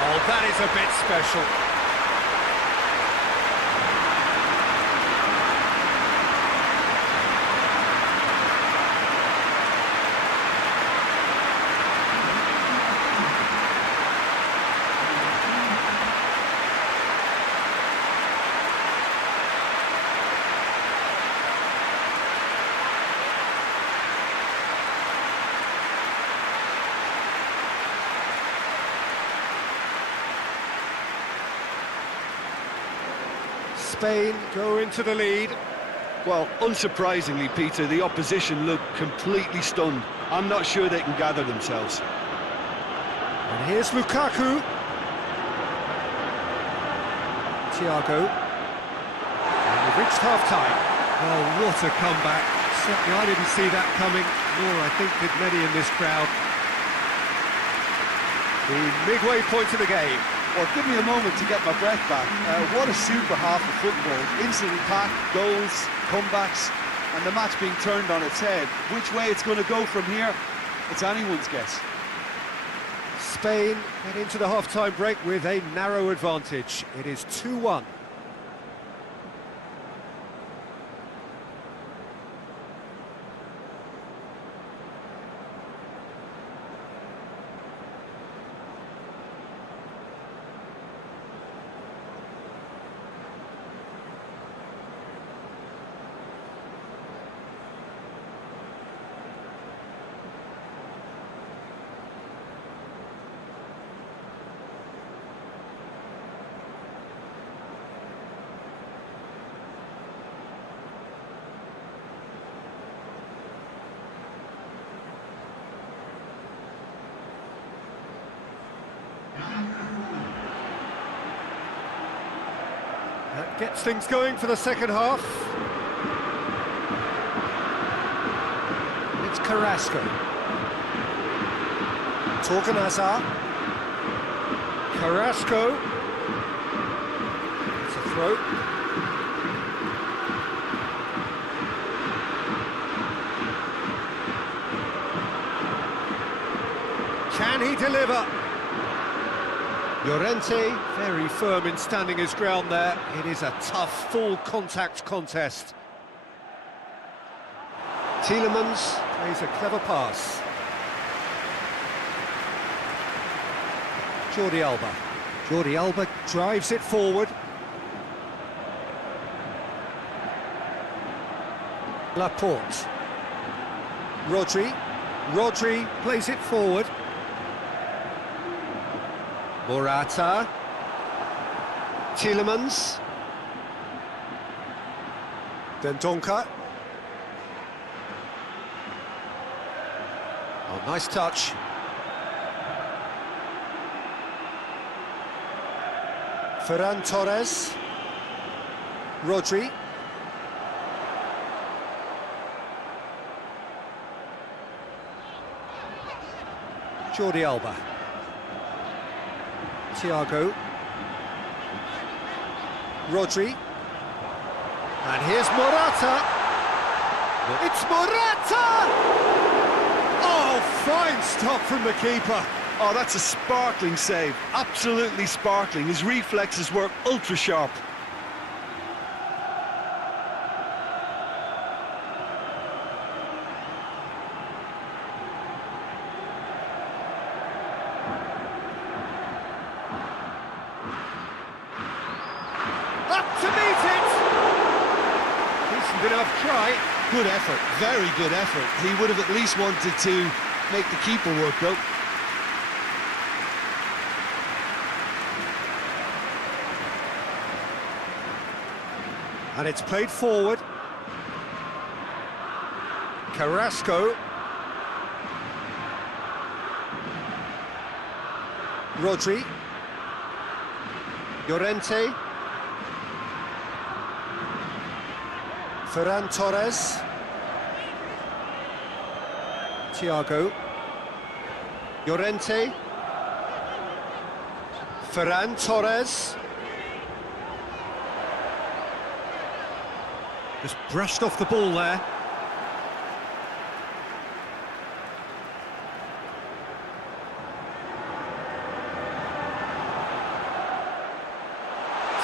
Oh, that is a bit special. Spain go into the lead. Well, unsurprisingly, Peter, the opposition look completely stunned. I'm not sure they can gather themselves. And here's Lukaku. Thiago. And we've reached half-time. Oh, what a comeback. Certainly I didn't see that coming, nor I think did many in this crowd. The midway point of the game. Well, give me a moment to get my breath back. What a super half of football. Instantly packed, goals, comebacks, and the match being turned on its head. Which way it's going to go from here, it's anyone's guess. Spain head into the half-time break with a narrow advantage. It is 2-1. That gets things going for the second half. It's Carrasco. Torgan Hazard. Carrasco. It's a throw. Can he deliver? Llorente, very firm in standing his ground there. It is a tough, full-contact contest. Tielemans plays a clever pass. Jordi Alba. Jordi Alba drives it forward. Laporte. Rodri. Rodri plays it forward. Morata. Tielemans. Dendoncker. Oh, nice touch. Ferran Torres. Rodri. Jordi Alba. Thiago. Rodri. And here's Morata. It's Morata! Oh, fine stop from the keeper. Oh, that's a sparkling save. Absolutely sparkling. His reflexes were ultra sharp. Good enough try. Good effort, very good effort. He would have at least wanted to make the keeper work, though. And it's played forward. Carrasco. Rodri. Llorente. Ferran Torres. Thiago. Llorente. Ferran Torres. Just brushed off the ball there.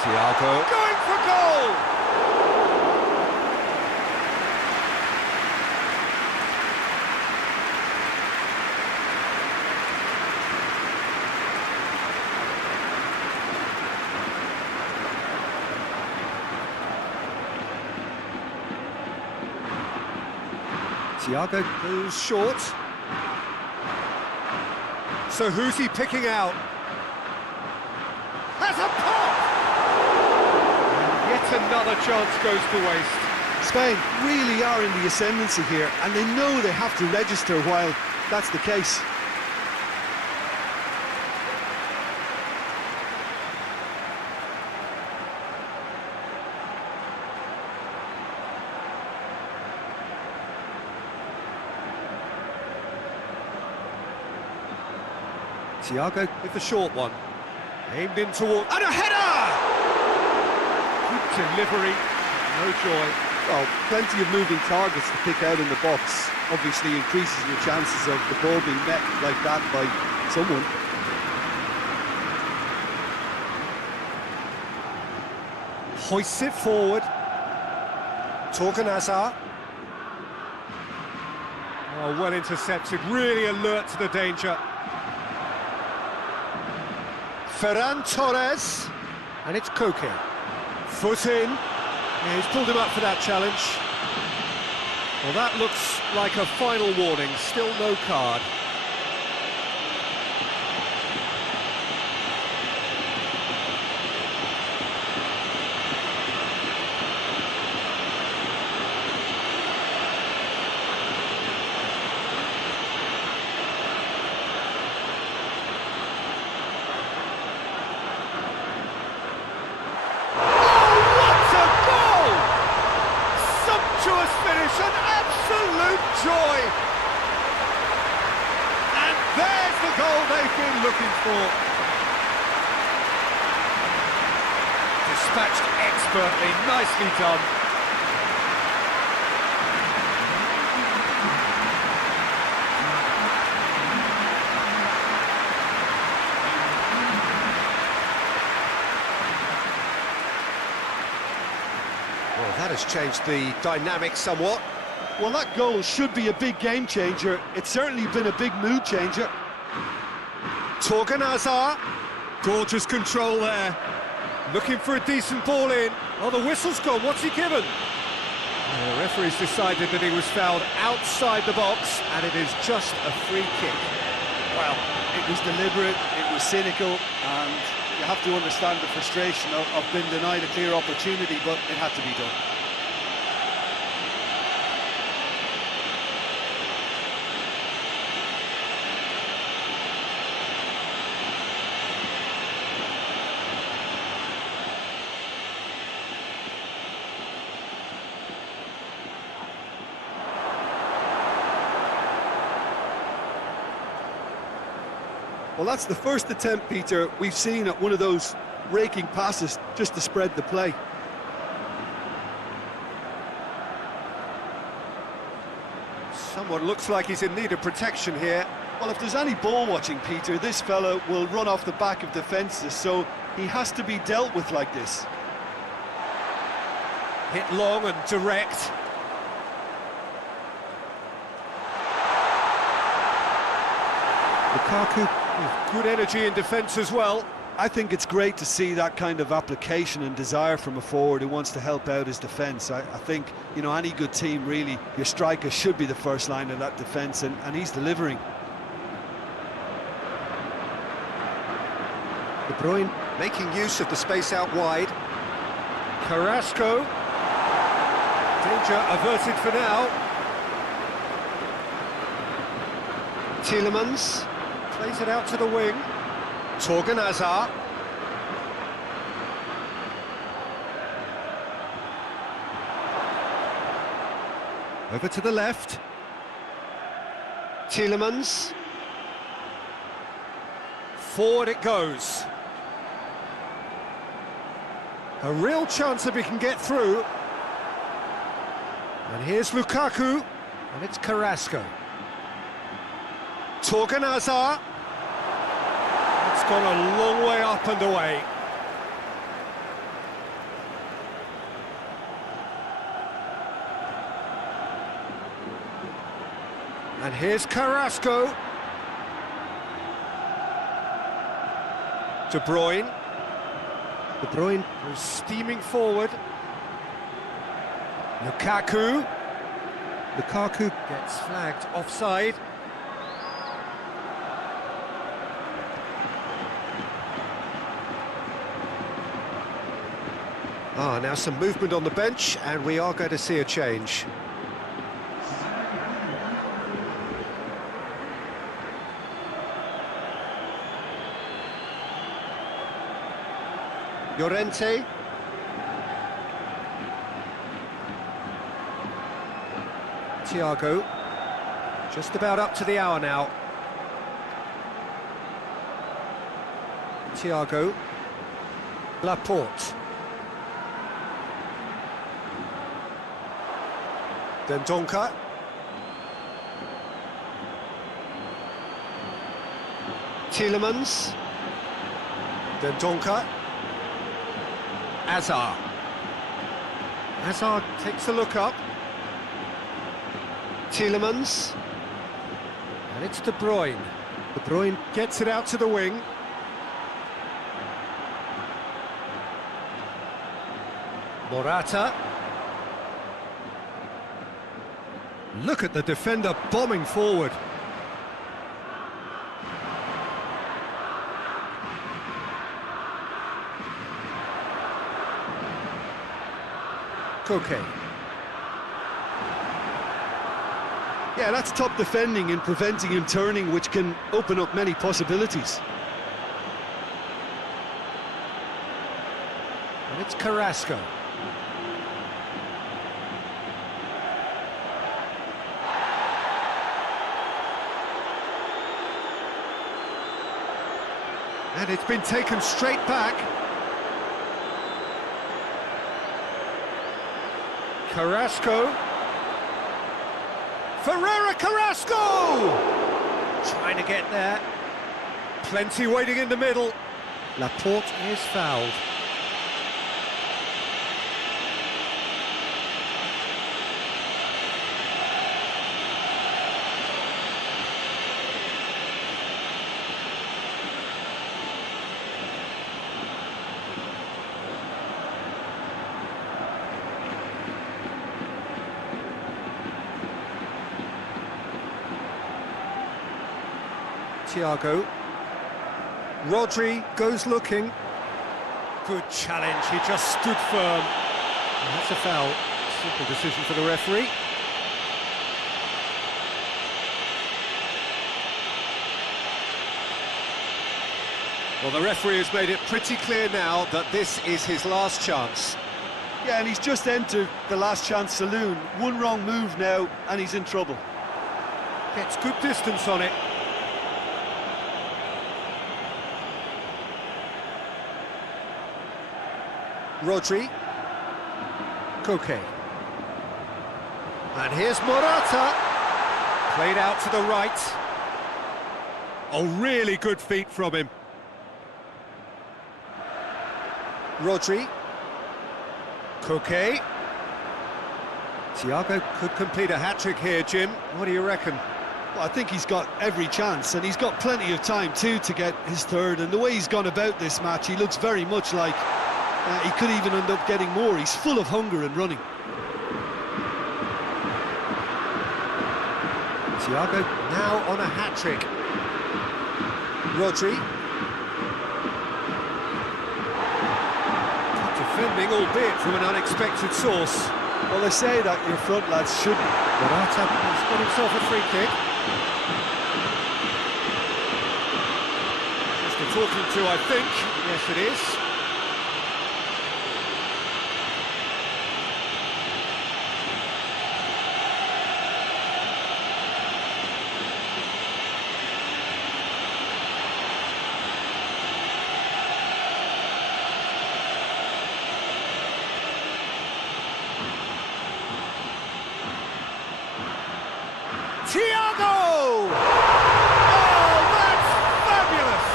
Thiago going for goal! Thiago goes short. So who's he picking out? Has a pop! And yet another chance goes to waste. Spain really are in the ascendancy here, and they know they have to register while that's the case. Thiago with the short one. Aimed in toward... And a header! Good delivery, no joy. Well, plenty of moving targets to pick out in the box. Obviously increases your chances of the ball being met like that by someone. Hoists it forward. Torgan Hazard. Oh, well intercepted, really alert to the danger. Ferran Torres, and it's Koke. Foot in. Yeah, he's pulled him up for that challenge. Well, that looks like a final warning, still no card. Joy! And there's the goal they've been looking for. Dispatched expertly, nicely done. Well, that has changed the dynamic somewhat. Well, that goal should be a big game changer. It's certainly been a big mood changer. Torgan Hazard, gorgeous control there. Looking for a decent ball in. Oh, the whistle's gone. What's he given? The referee's decided that he was fouled outside the box, and it is just a free kick. Well, it was deliberate, it was cynical, and you have to understand the frustration of being denied a clear opportunity, but it had to be done. Well, that's the first attempt, Peter, we've seen at one of those raking passes just to spread the play. Someone looks like he's in need of protection here. Well, if there's any ball watching, Peter, this fella will run off the back of defences, so he has to be dealt with like this. Hit long and direct. Lukaku with good energy in defence as well. I think it's great to see that kind of application and desire from a forward who wants to help out his defence. I think, you know, any good team, really, your striker should be the first line of that defence, and he's delivering. De Bruyne making use of the space out wide. Carrasco. Danger averted for now. Tielemans plays it out to the wing. Torgan Hazard. Over to the left. Tielemans. Forward it goes. A real chance if he can get through. And here's Lukaku. And it's Carrasco. Torgan Hazard. It's gone a long way up and away. And here's Carrasco. De Bruyne. De Bruyne was steaming forward. Lukaku. Lukaku gets flagged offside. Now some movement on the bench, and we are going to see a change. Llorente. Thiago. Just about up to the hour now. Thiago. Laporte. Dendoncker. Tielemans. Dendoncker. Hazard. Hazard takes a look up. Tielemans. And it's De Bruyne. De Bruyne gets it out to the wing. Morata. Look at the defender bombing forward. Koke. Yeah, that's top defending and preventing him turning, which can open up many possibilities. And it's Carrasco. And it's been taken straight back. Carrasco. Ferreira Carrasco! Trying to get there. Plenty waiting in the middle. Laporte is fouled. Thiago. Rodri goes looking. Good challenge, he just stood firm. And that's a foul. Simple decision for the referee. Well, the referee has made it pretty clear now that this is his last chance. Yeah, and he's just entered the last chance saloon. One wrong move now, and he's in trouble. Gets good distance on it. Rodri. Koke. And here's Morata. Played out to the right. Oh, really good feet from him. Rodri. Koke. Thiago could complete a hat-trick here, Jim. What do you reckon? Well, I think he's got every chance, and he's got plenty of time too to get his third. And the way he's gone about this match, he looks very much like he could even end up getting more. He's full of hunger and running. Thiago now on a hat-trick. Rodri. Good defending, albeit from an unexpected source. Well, they say that your front lads shouldn't. Morata has got himself a free kick. Just a talking to, I think. Yes, it is. Thiago! Oh, that's fabulous!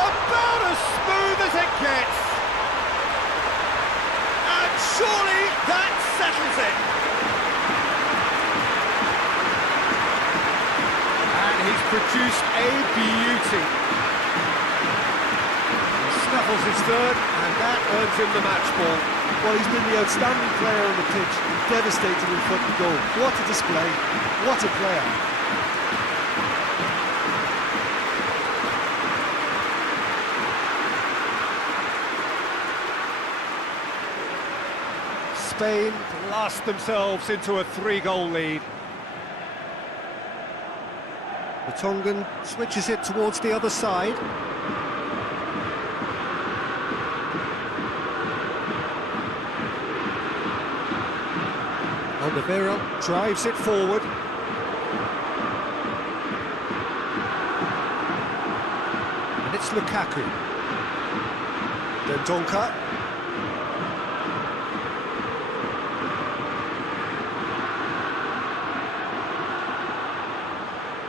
About as smooth as it gets. And surely that settles it. And he's produced a beauty. He snuffles his third, and that earns him the match ball. Well, he's been the outstanding player on the pitch, devastated in front of goal. What a display, what a player. Spain blast themselves into a 3-goal lead. The Tongan switches it towards the other side. Oliveira drives it forward. And it's Lukaku. Dendonka.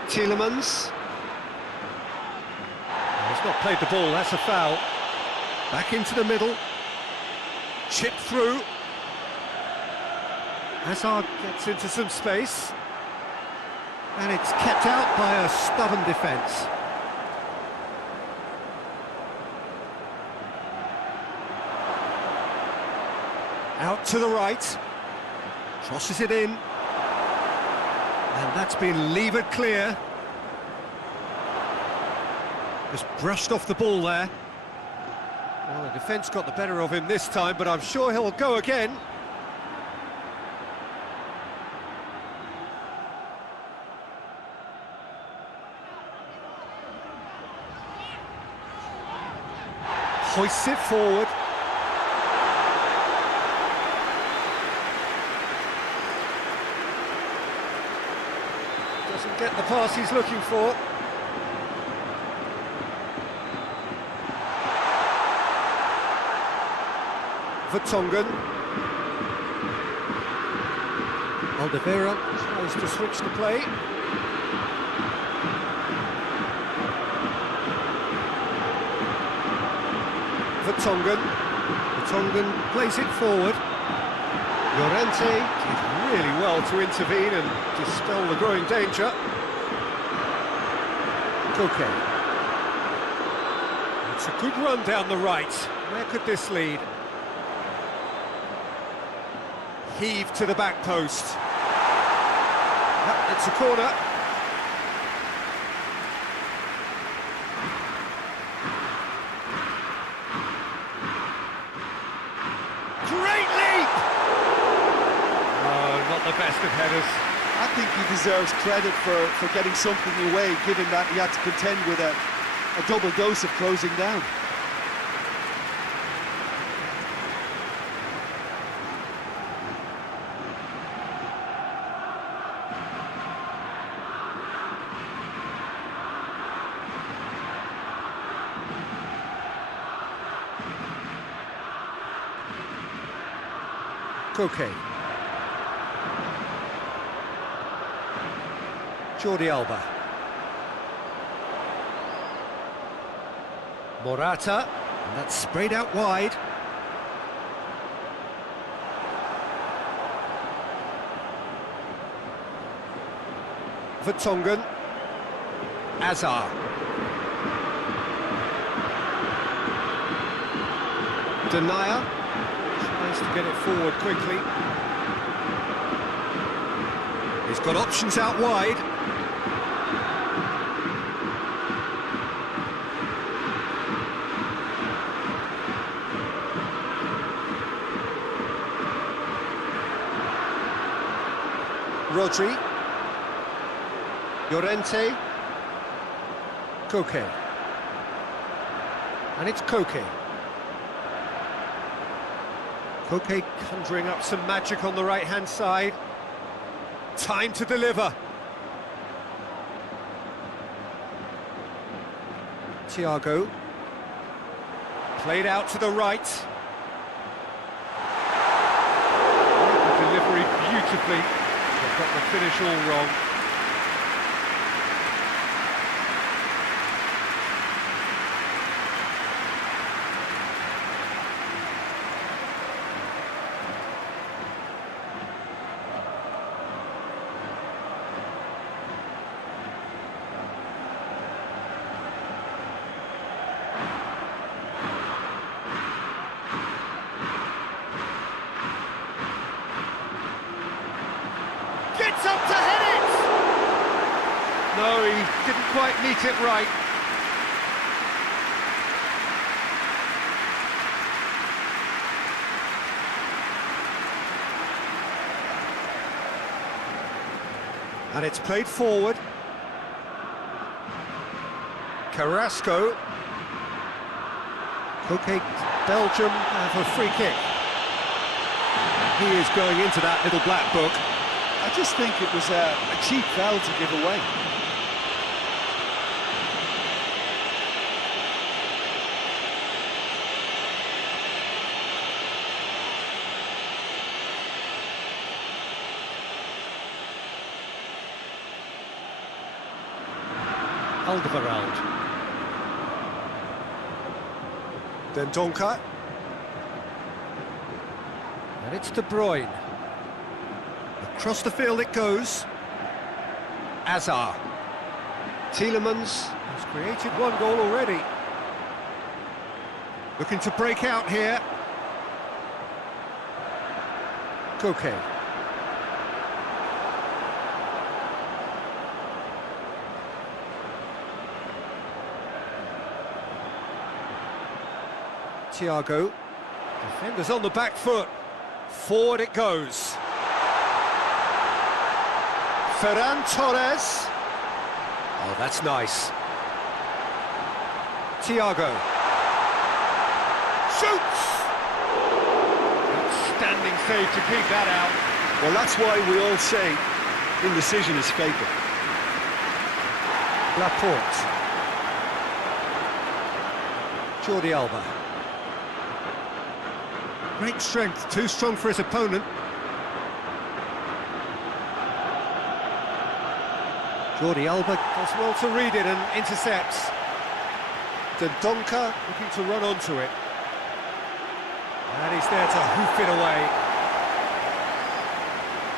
Tielemans. He's not played the ball, that's a foul. Back into the middle. Chip through. Hazard gets into some space, and it's kept out by a stubborn defence. Out to the right, crosses it in, and that's been levered clear. Just brushed off the ball there. Well, the defence got the better of him this time, but I'm sure he'll go again. Hoists it forward. Doesn't get the pass he's looking for. Vertonghen. Oliveira tries to switch the play. Vertonghen plays it forward. Llorente did really well to intervene and dispel the growing danger. Koke. It's a good run down the right. Where could this lead? Heave to the back post. Yep, it's a corner. The best of headers. I think he deserves credit for getting something away, given that he had to contend with a double dose of closing down. Koke. Jordi Alba. Morata, and that's sprayed out wide. Vertonghen. Azar. Denier. Tries to get it forward quickly. He's got options out wide. Rodri. Llorente. Koke. And it's Koke. Koke conjuring up some magic on the right-hand side. Time to deliver. Thiago. Played out to the right. The delivery beautifully. They've got the finish all wrong. Gets up to hit it! No, he didn't quite meet it right. And it's played forward. Carrasco. Koke, Belgium have a free kick. He is going into that little black book. I just think it was a cheap foul to give away. Alderweireld. Then Donka. And it's De Bruyne. Across the field it goes. Azar. Tielemans has created one goal already. Looking to break out here. Koke. Thiago. Defenders on the back foot. Forward it goes. Ferran Torres. Oh, that's nice. Thiago. Shoots! Outstanding save to keep that out. Well, that's why we all say indecision is fatal. Laporte. Jordi Alba. Great strength, too strong for his opponent. Jordi Alba does well to read it and intercepts. Dendoncker looking to run onto it. And he's there to hoof it away.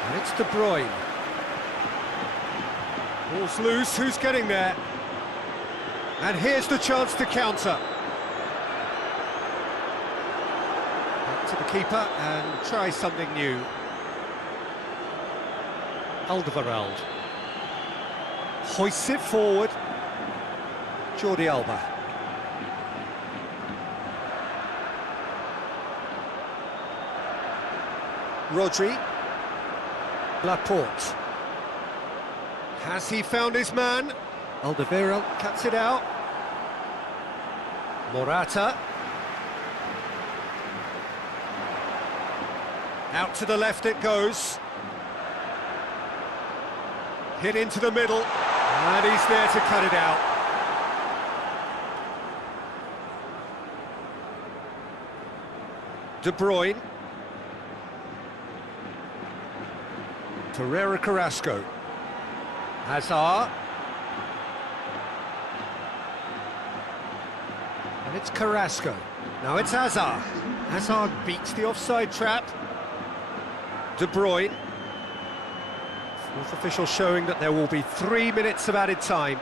And it's De Bruyne. Ball's loose, who's getting there? And here's the chance to counter. Back to the keeper and try something new. Alderweireld. Hoists it forward. Jordi Alba. Rodri. Laporte. Has he found his man? Alderweireld cuts it out. Morata. Out to the left it goes. Hit into the middle. And he's there to cut it out. De Bruyne. Torreira Carrasco. Hazard. And it's Carrasco. Now it's Hazard. Hazard beats the offside trap. De Bruyne. Fourth official showing that there will be 3 minutes of added time.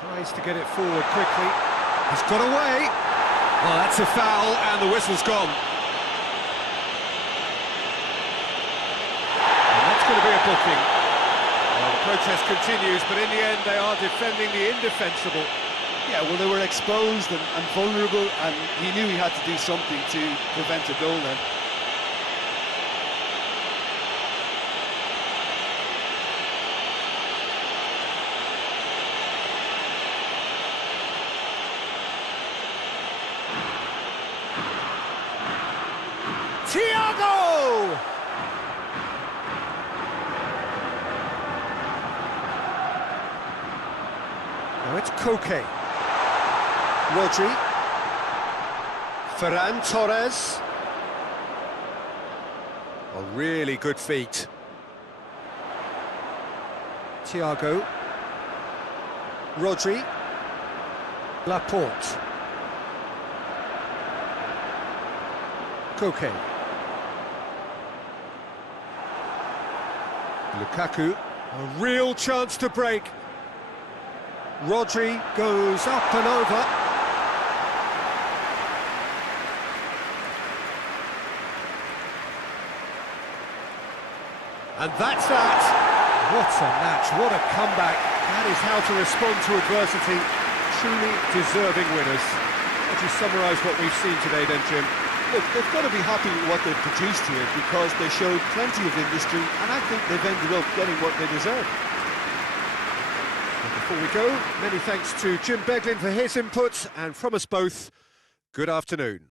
Tries to get it forward quickly. He's got away. Well, that's a foul, and the whistle's gone. And that's going to be a booking. Well, the protest continues, but in the end they are defending the indefensible. Yeah, well, they were exposed and vulnerable, and he knew he had to do something to prevent a goal then. Thiago! Now it's Koke. Rodri. Ferran Torres. A really good feat. Thiago. Rodri. Laporte. Koke. Lukaku, a real chance to break. Rodri goes up and over. And that's that. What a match, what a comeback. That is how to respond to adversity. Truly deserving winners. Would you summarise what we've seen today then, Jim? Look, they've got to be happy with what they've produced here, because they showed plenty of industry, and I think they've ended up getting what they deserve. And before we go, many thanks to Jim Beglin for his input, and from us both, good afternoon.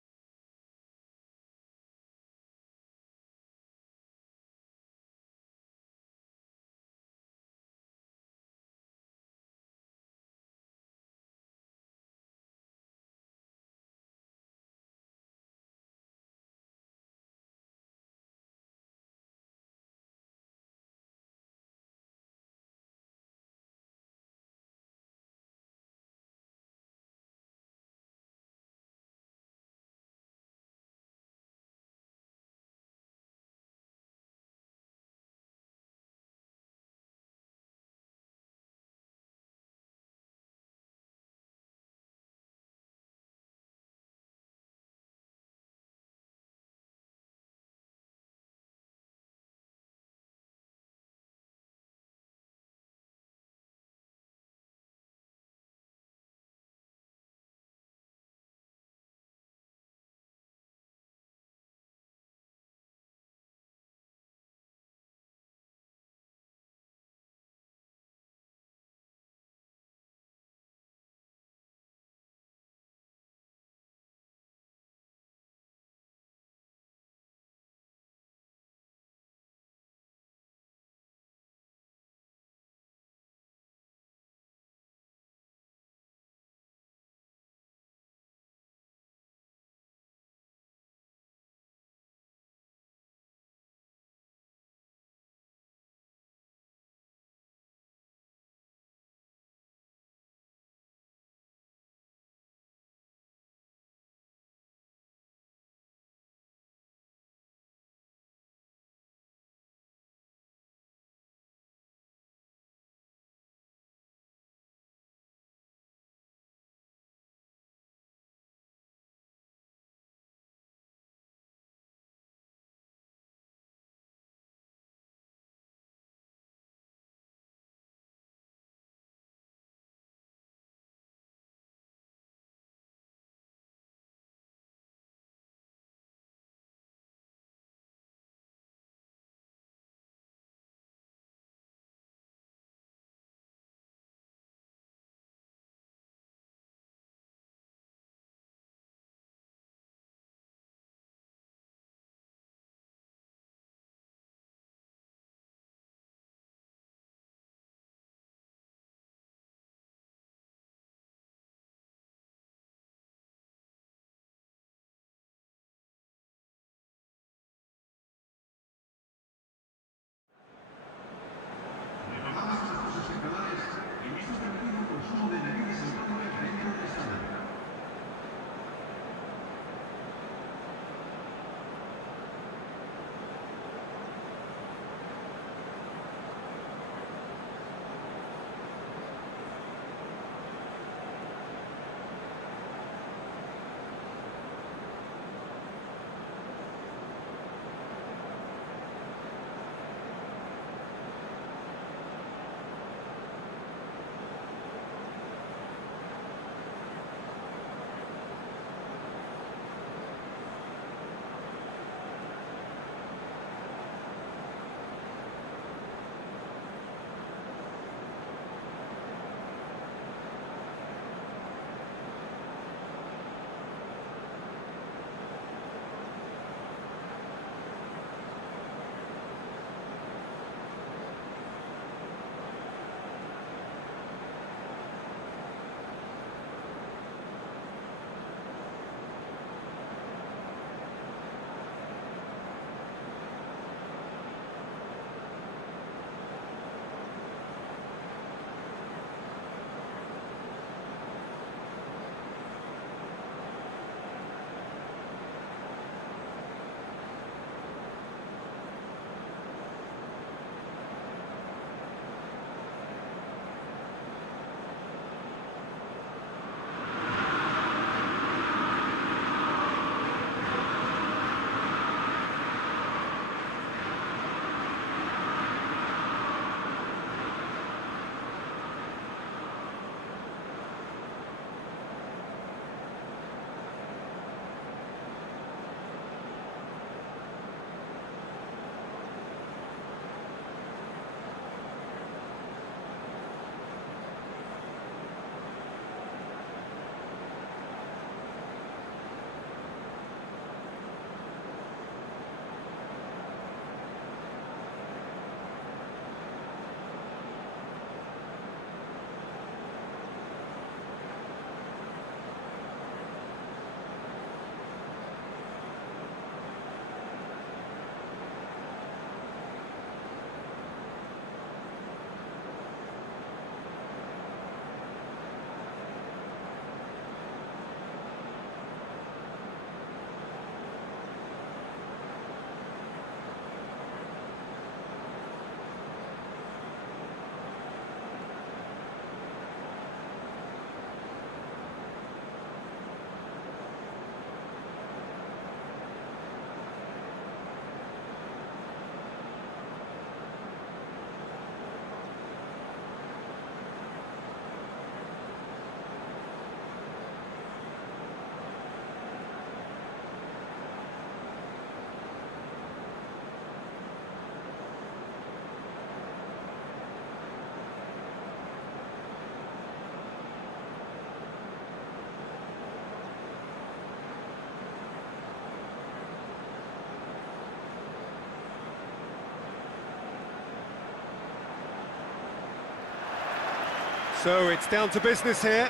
So it's down to business here.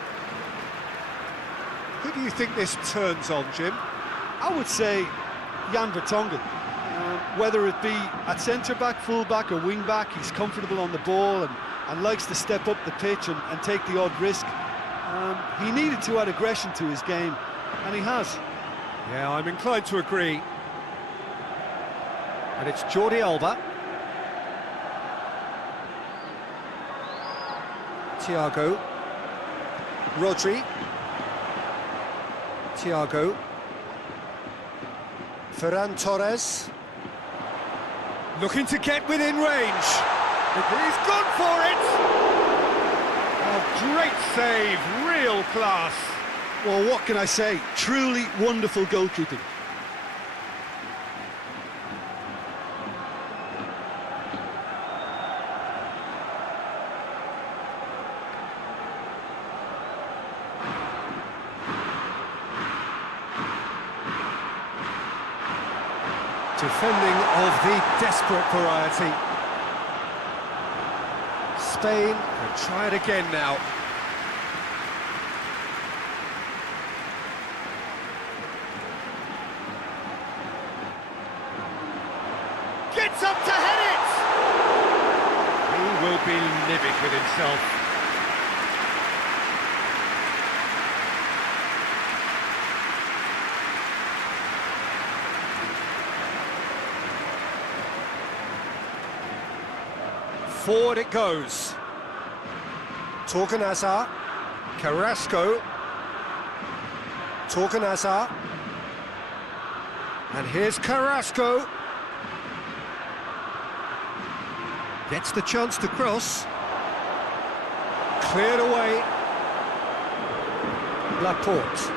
Who do you think this turns on, Jim? I would say Jan Vertonghen. Whether it be at centre-back, full-back or wing-back, he's comfortable on the ball and likes to step up the pitch and take the odd risk. He needed to add aggression to his game, and he has. Yeah, I'm inclined to agree. And it's Jordi Alba. Thiago. Rodri. Thiago. Ferran Torres. Looking to get within range. He's gone for it! Oh, great save, real class. Well, what can I say? Truly wonderful goalkeeping. Defending of the desperate variety. Spain can try it again now. Gets up to head it! He will be livid with himself. Forward it goes. Torgan Hazard, Carrasco, Torgan Hazard, and here's Carrasco. Gets the chance to cross. Cleared away. Laporte.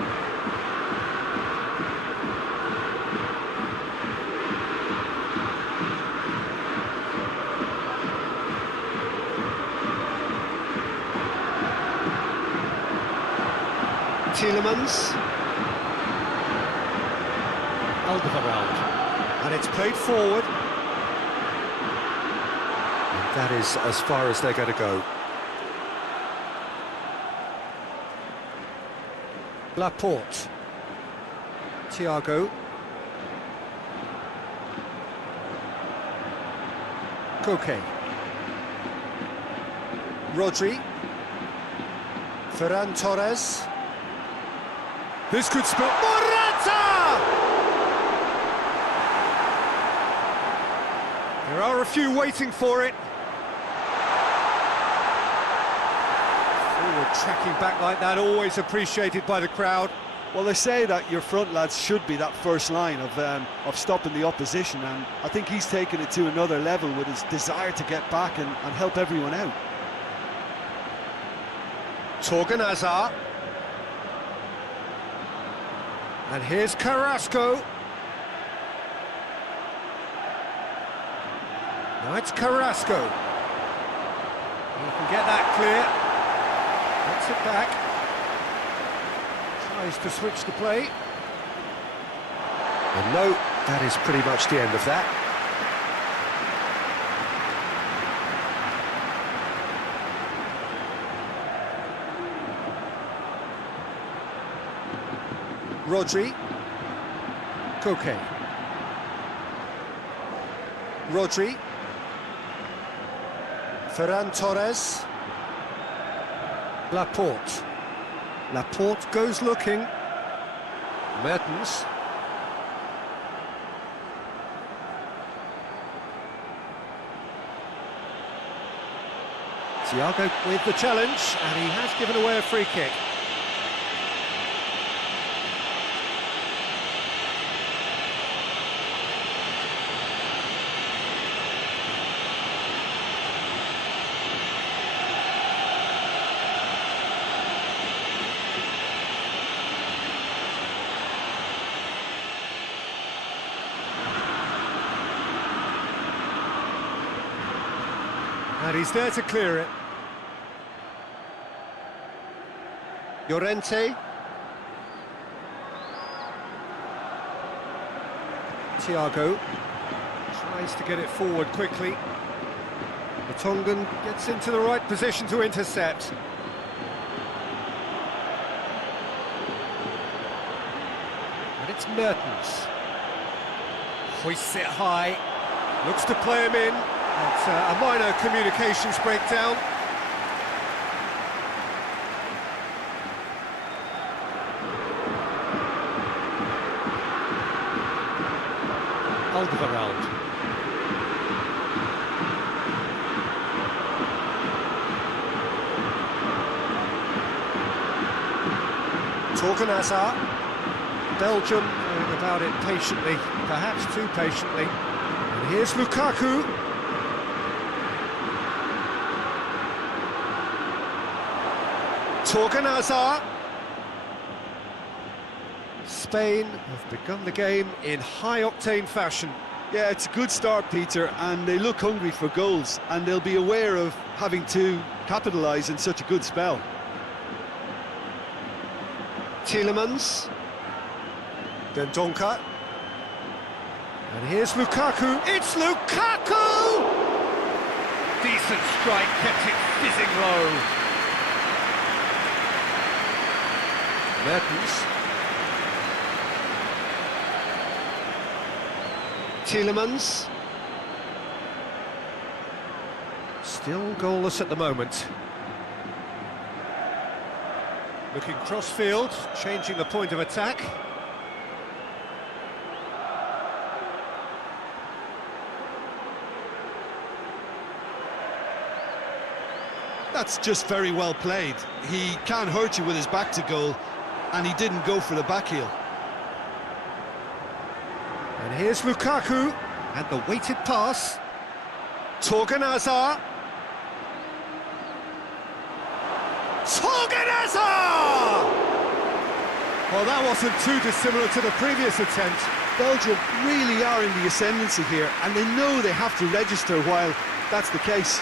Tielemans. Alderweireld. And it's played forward. And that is as far as they're going to go. Laporte. Thiago. Koke. Rodri. Ferran Torres. This could spell Morata! There are a few waiting for it. Forward tracking back like that, always appreciated by the crowd. Well, they say that your front lads should be that first line of stopping the opposition, and I think he's taken it to another level with his desire to get back and help everyone out. Torgan Hazard. And here's Carrasco. Now it's Carrasco. He can get that clear. Gets it back. Tries to switch the play. And no, that is pretty much the end of that. Rodri. Koke. Rodri. Ferran Torres. Laporte. Laporte goes looking. Mertens. Thiago with the challenge, and he has given away a free kick. And he's there to clear it. Llorente. Thiago tries to get it forward quickly. Vertonghen gets into the right position to intercept. It's Mertens. Hoists it high. Looks to play him in. It's a minor communications breakdown. Alderweireld. Torgan Hazard. Belgium going about it patiently, perhaps too patiently. And here's Lukaku. Torgan Hazard. Spain have begun the game in high-octane fashion. Yeah, it's a good start, Peter, and they look hungry for goals, and they'll be aware of having to capitalise in such a good spell. Tielemans. Dendoncker. And here's Lukaku. It's Lukaku! Decent strike, kept it fizzing low. Mertens. Tielemans. Still goalless at the moment. Looking cross-field, changing the point of attack. That's just very well played. He can't hurt you with his back to goal, and he didn't go for the back heel. And here's Lukaku, and the weighted pass. Torgan Hazard. Torgan Hazard! Well, that wasn't too dissimilar to the previous attempt. Belgium really are in the ascendancy here, and they know they have to register while that's the case.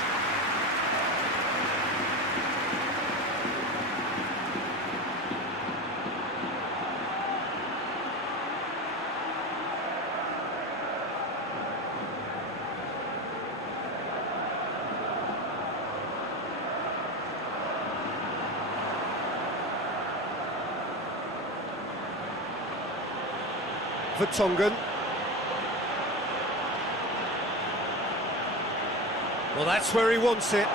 Vertonghen. Well, that's where he wants it.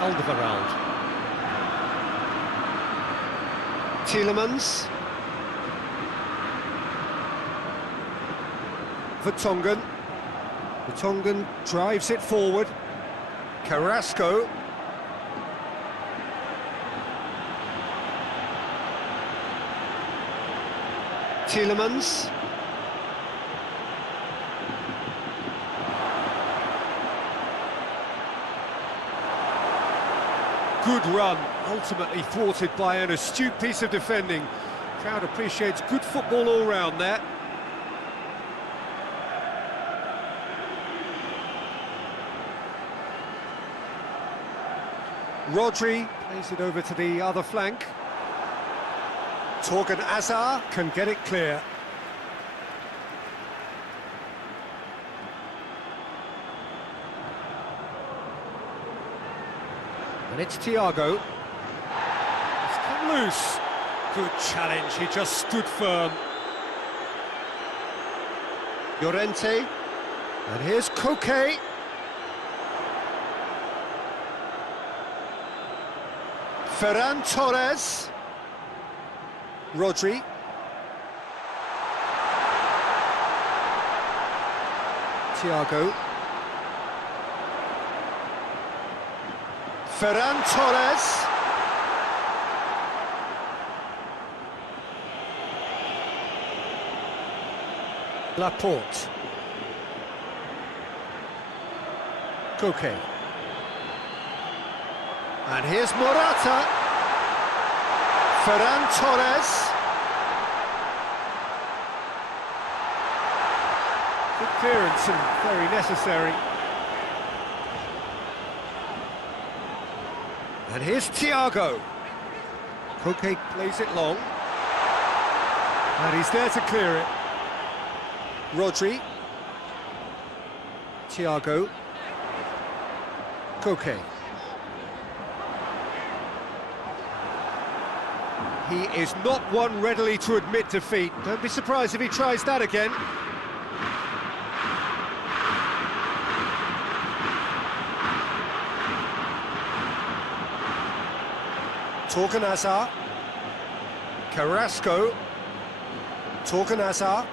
Alderweireld. Tielemans. Vertonghen. Vertonghen drives it forward. Carrasco. Tielemans. Good run, ultimately thwarted by an astute piece of defending. Crowd appreciates good football all round there. Rodri plays it over to the other flank. Torgan Hazard can get it clear. And it's Thiago. It's come loose. Good challenge, he just stood firm. Llorente. And here's Koke. Ferran Torres. Rodri. Thiago. Ferran Torres. Laporte. Koke. And here's Morata. Ferran Torres. Good clearance and very necessary. And here's Thiago. Koke plays it long. And he's there to clear it. Rodri. Thiago. Koke. He is not one readily to admit defeat. Don't be surprised if he tries that again. Torgan Hazard. Carrasco. Torgan Hazard.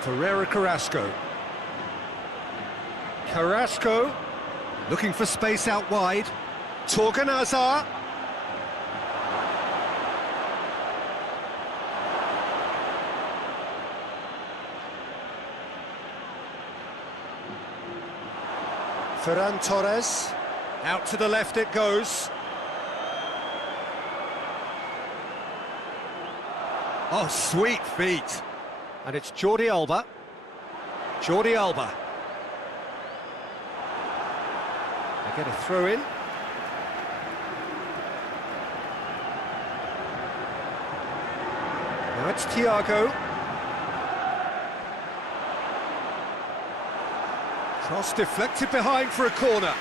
Ferreira Carrasco. Carrasco looking for space out wide. Torgan Hazard. Ferran Torres. Out to the left it goes. Oh, sweet feet. And it's Jordi Alba. Jordi Alba. They get a throw in. Now it's Thiago. Cross deflected behind for a corner.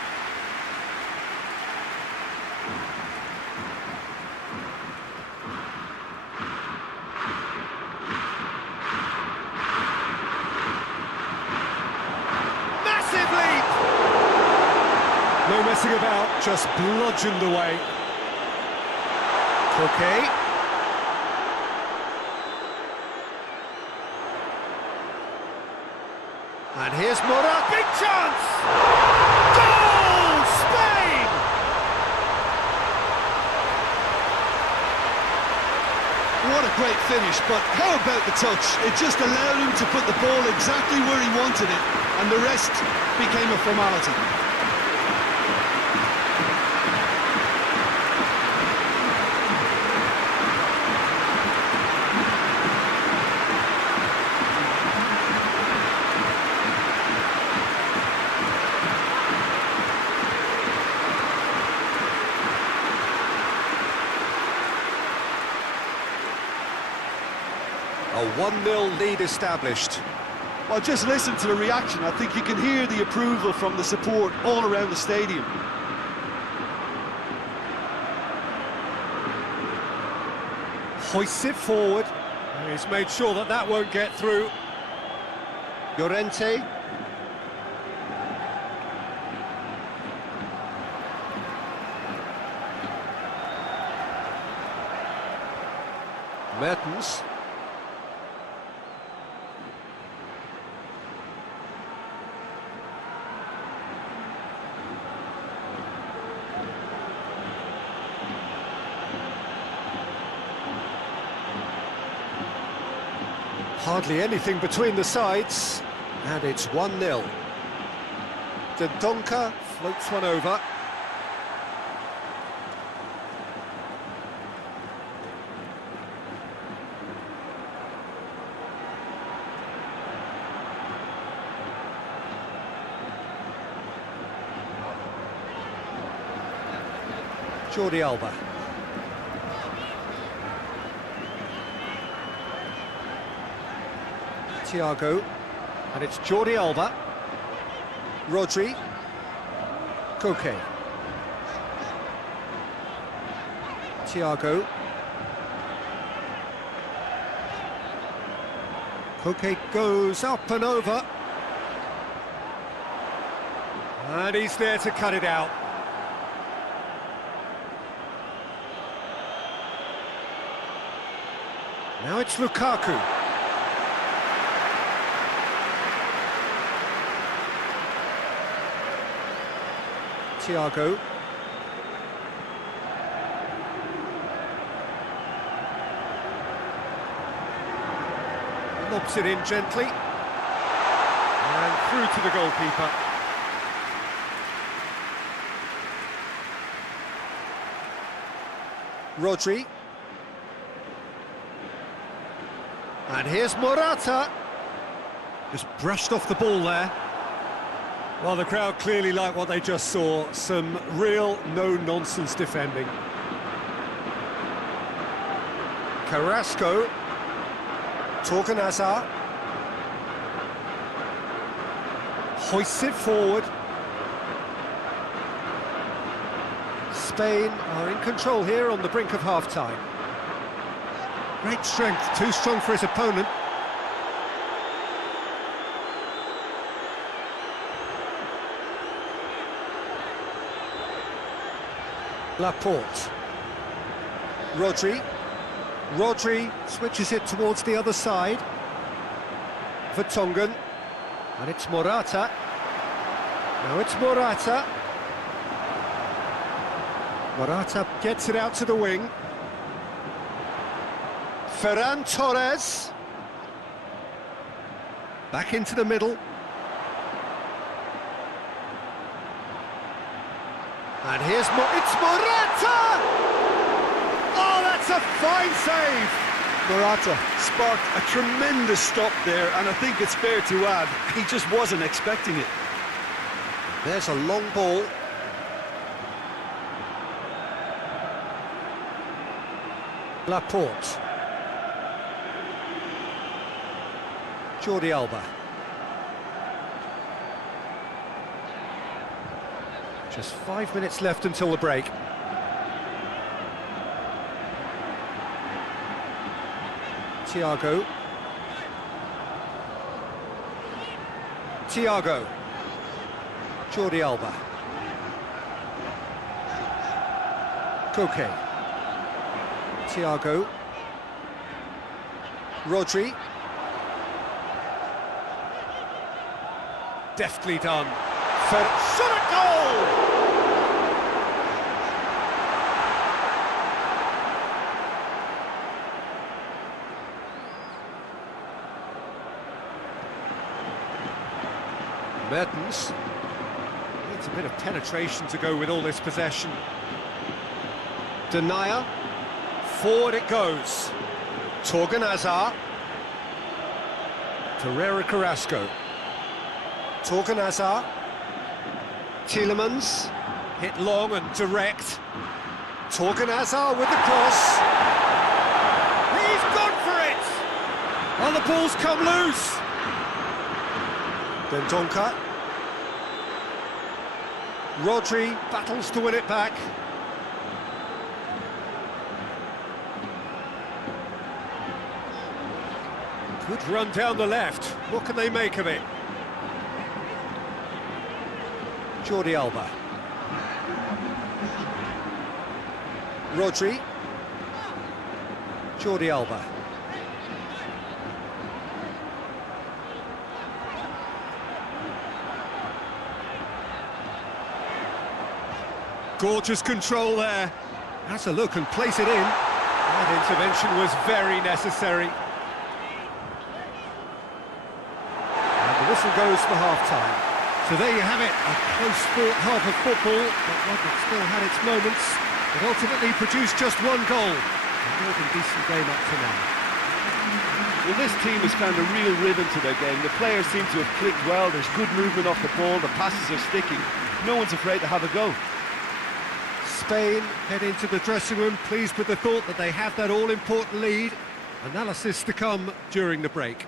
Massive leap! No messing about, just bludgeoned away. Koke. And here's MURAH, big chance! Goal! Spain! What a great finish, but how about the touch? It just allowed him to put the ball exactly where he wanted it, and the rest became a formality. A 1-0 lead established. Well, just listen to the reaction. I think you can hear the approval from the support all around the stadium. Hoists it forward. And he's made sure that that won't get through. Llorente. Mertens. Hardly anything between the sides, and it's 1-0. Dendoncker floats one over. Jordi Alba. Thiago, and it's Jordi Alba. Rodri. Koke. Thiago. Koke goes up and over. And he's there to cut it out. Now it's Lukaku. Thiago. Lobs it in gently. And through to the goalkeeper. Rodri. And here's Morata. Just brushed off the ball there. Well, the crowd clearly like what they just saw. Some real no-nonsense defending. Carrasco. Torgan Hazard. Hoists it forward. Spain are in control here on the brink of half-time. Great strength, too strong for his opponent. Laporte. Rodri switches it towards the other side. Vertonghen. And it's Morata. Now it's Morata. Morata gets it out to the wing. Ferran Torres. Back into the middle. And here's it's Morata! Oh, that's a fine save! Morata sparked a tremendous stop there, and I think it's fair to add, he just wasn't expecting it. There's a long ball. Laporte. Jordi Alba. Just 5 minutes left until the break. Thiago. Jordi Alba. Koke. Thiago. Rodri. Deftly done. Shot a goal! Mertens needs a bit of penetration to go with all this possession. Denier, forward it goes. Torgan Hazard. Torreira Carrasco. Torgan Hazard. Tielemans, hit long and direct. Torgan Hazard with the cross. He's gone for it! And the ball's come loose. Dendoncker. Rodri battles to win it back. Good run down the left. What can they make of it? Jordi Alba. Rodri. Jordi Alba. Gorgeous control there. Has a look and place it in. That intervention was very necessary. And the whistle goes for half-time. So there you have it, a close-fought half of football, but one that still had its moments, but ultimately produced just one goal. A more than decent game up to now. Well, this team has found a real rhythm to their game. The players seem to have clicked well. There's good movement off the ball. The passes are sticking. No one's afraid to have a go. Spain head into the dressing room, pleased with the thought that they have that all-important lead. Analysis to come during the break.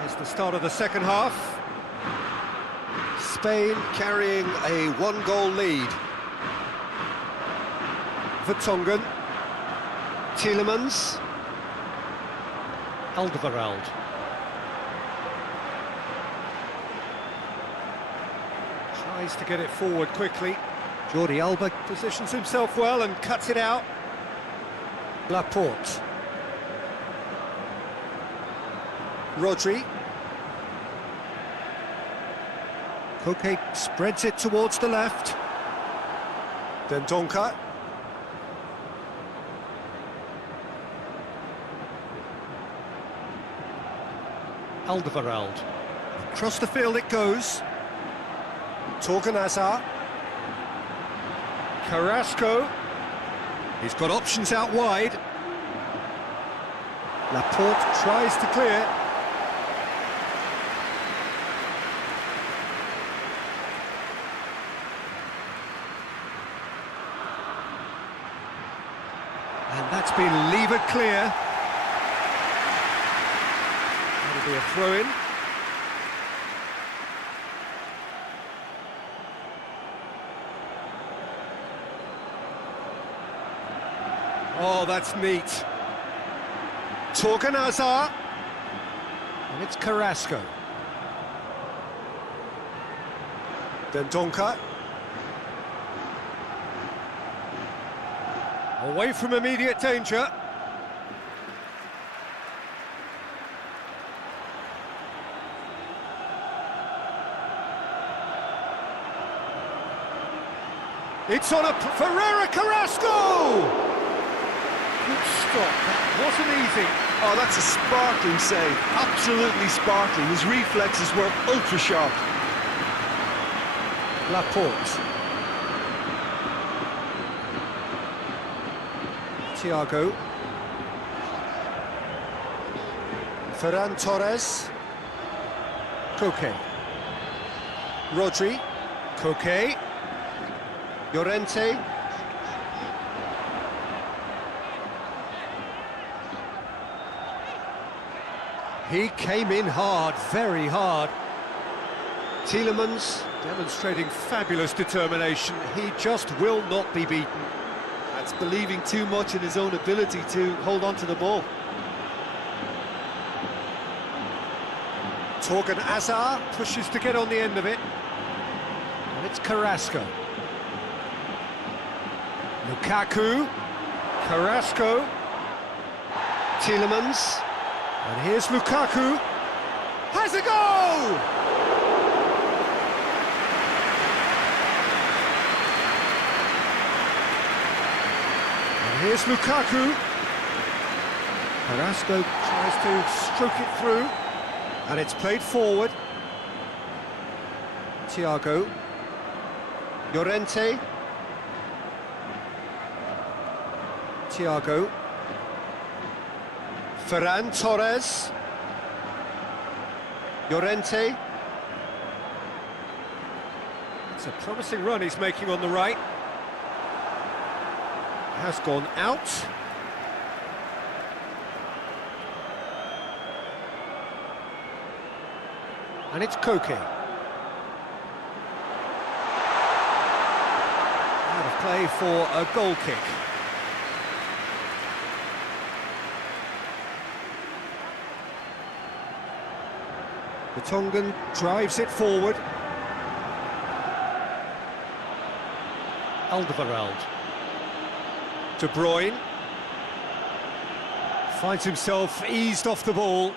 Here's the start of the second half. Spain carrying a one-goal lead. Vertonghen. Tielemans. Alderweireld. Tries to get it forward quickly. Jordi Alba positions himself well and cuts it out. Laporte. Rodri. Koke spreads it towards the left. Dendoncker. Alderweireld. Across the field it goes. Torgan Hazard. Carrasco. He's got options out wide. Laporte tries to clear. And that's been levered clear. That'll be a throw-in. Oh, that's neat. Torgan Hazard. And it's Carrasco. Dendoncker. Away from immediate danger. It's on a Ferreira Carrasco! Good stop, that wasn't easy. Oh, that's a sparkling save, absolutely sparkling. His reflexes were ultra sharp. Laporte. Thiago. Ferran Torres. Koke. Rodri. Koke. Llorente. He came in hard, very hard. Tielemans demonstrating fabulous determination. He just will not be beaten. That's believing too much in his own ability to hold on to the ball. Torgan Hazard pushes to get on the end of it. And it's Carrasco. Lukaku. Carrasco. Tielemans. And here's Lukaku. Has a goal! And here's Lukaku. Carrasco tries to stroke it through. And it's played forward. Thiago. Llorente. Thiago. Ferran Torres. Llorente. It's a promising run he's making on the right. Has gone out. And it's Koke. Out of play for a goal kick. Vertonghen drives it forward. Alderweireld. De Bruyne. Finds himself eased off the ball.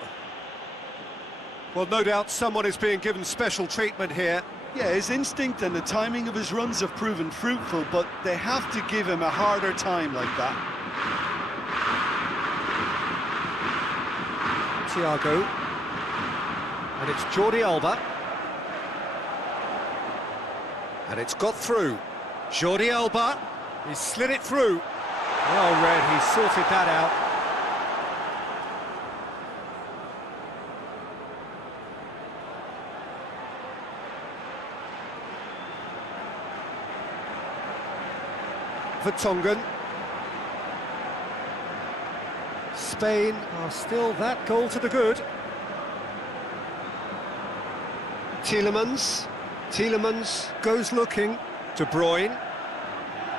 Well, no doubt someone is being given special treatment here. Yeah, his instinct and the timing of his runs have proven fruitful, but they have to give him a harder time like that. Thiago. And it's Jordi Alba. And it's got through. Jordi Alba. He slid it through. Well read, he sorted that out. Vertonghen. Spain are still that goal to the good. Tielemans goes looking. De Bruyne.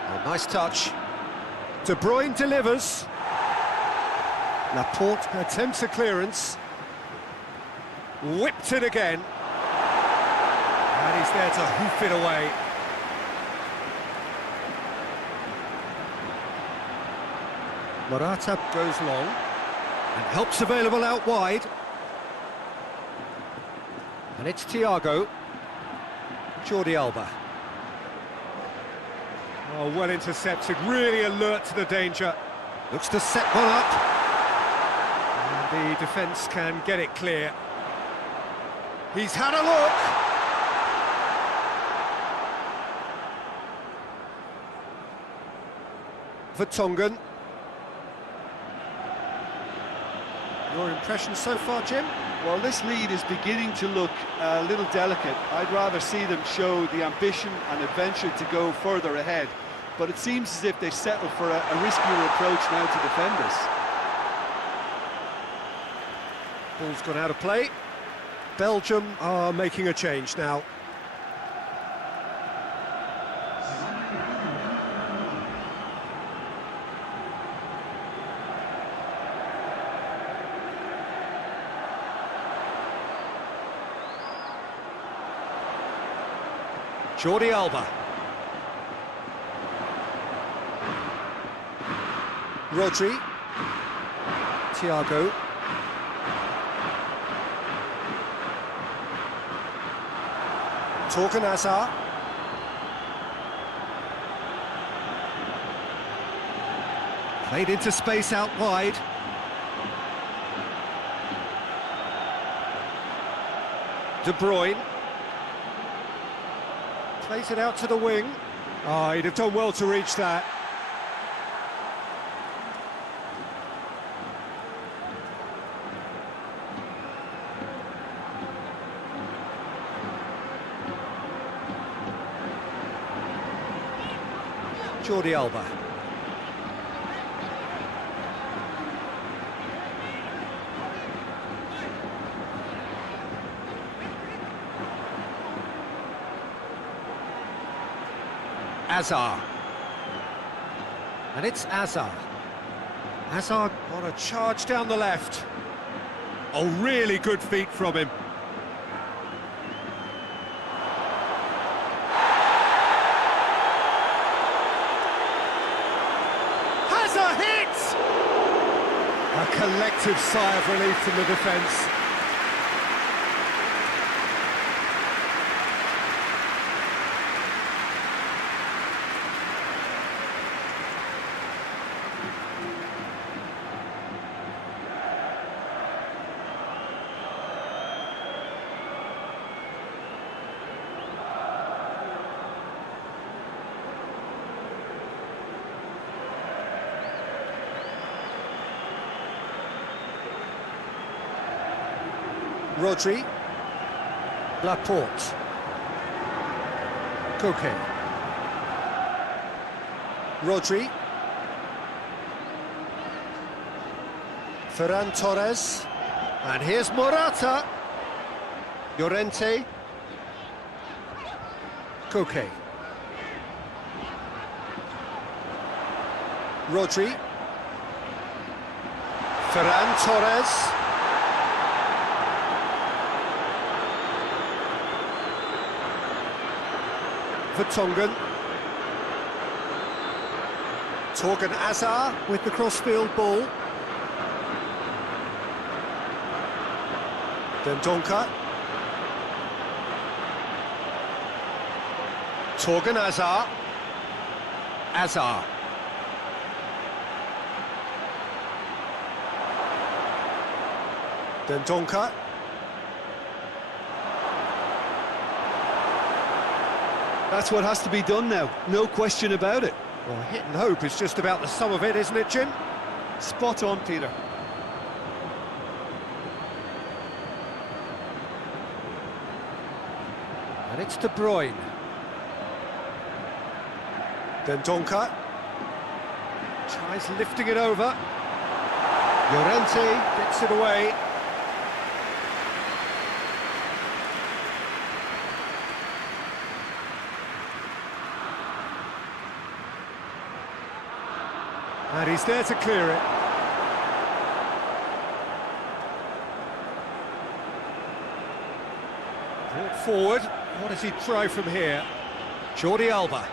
Oh, nice touch. De Bruyne delivers. Laporte attempts a clearance. Whipped it again. And he's there to hoof it away. Morata goes long and helps available out wide. And it's Thiago. Jordi Alba. Oh, well intercepted, really alert to the danger. Looks to set one up. And the defence can get it clear. He's had a look. Vertonghen. Your impression so far, Jim? Well, this lead is beginning to look a little delicate. I'd rather see them show the ambition and adventure to go further ahead. But it seems as if they settle for a riskier approach now to defend us. Ball's gone out of play. Belgium are making a change now. Jordi Alba. Rodri. Thiago. Torgan Hazard. Played into space out wide. De Bruyne. Plays it out to the wing. Oh, he'd have done well to reach that. Jordi Alba. Hazard. And it's Hazard. Hazard on a charge down the left. Oh, really good feet from him. Hazard hits! A collective sigh of relief from the defence. Rodri. Laporte. Koke. Rodri. Ferran Torres. And here's Morata. Llorente. Koke. Rodri. Ferran Torres. Vertonghen. Torgan Hazard with the crossfield ball. Dendoncker. Torgan Hazard. Hazard. Dendoncker. That's what has to be done now, no question about it. Well, hit and hope is just about the sum of it, isn't it, Jim? Spot on, Peter. And it's De Bruyne. Dendoncker. Tries lifting it over. Llorente gets it away. And he's there to clear it. Brought forward. What does he try from here? Jordi Alba.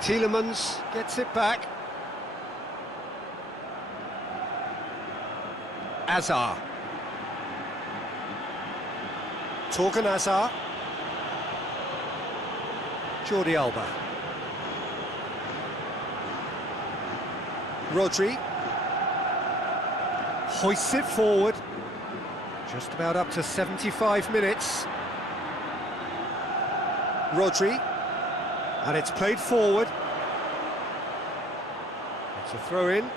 Tielemans gets it back. Azar. Torgan Azar. Jordi Alba. Rodri. Hoists it forward. Just about up to 75 minutes. Rodri. And it's played forward. It's a throw-in.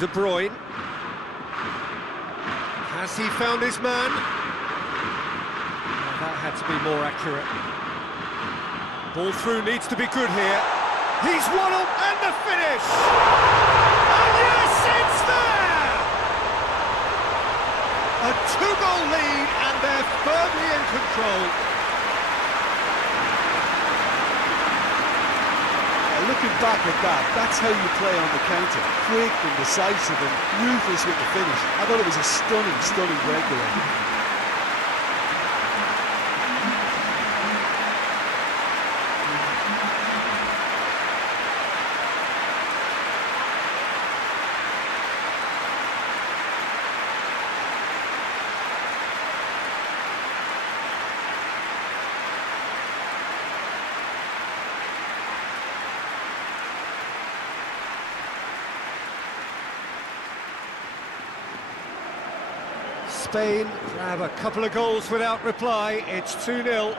De Bruyne. Has he found his man? Well, that had to be more accurate. Ball through needs to be good here. He's waddled and the finish! And yes, it's there! A two-goal lead and they're firmly in control. Looking back at that, that's how you play on the counter. Quick and decisive and ruthless with the finish. I thought it was a stunning, stunning breakaway. Spain grab a couple of goals without reply. It's 2-0.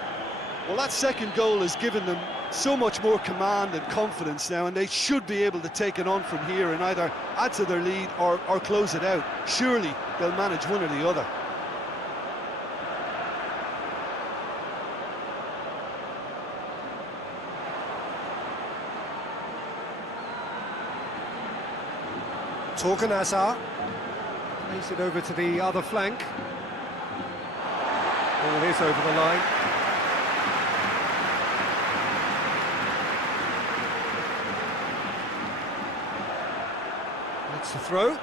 Well, that second goal has given them so much more command and confidence now, and they should be able to take it on from here and either add to their lead or close it out. Surely they'll manage one or the other. Torgan Azar plays it over to the other flank. Ball is over the line. That's the throw.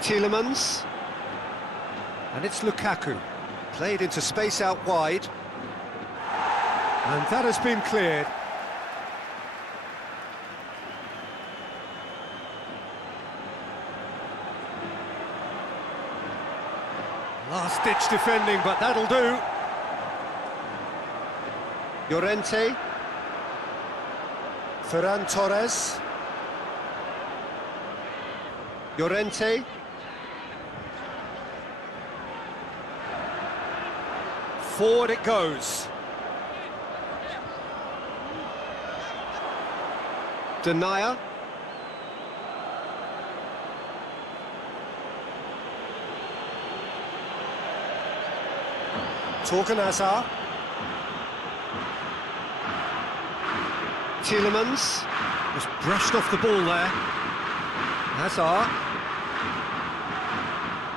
Tielemans. And it's Lukaku. Played into space out wide. And that has been cleared. Last-ditch defending, but that'll do. Llorente. Ferran Torres. Llorente. Forward it goes. Denier. Torgan Azar. Tielemans. Just brushed off the ball there. Azar.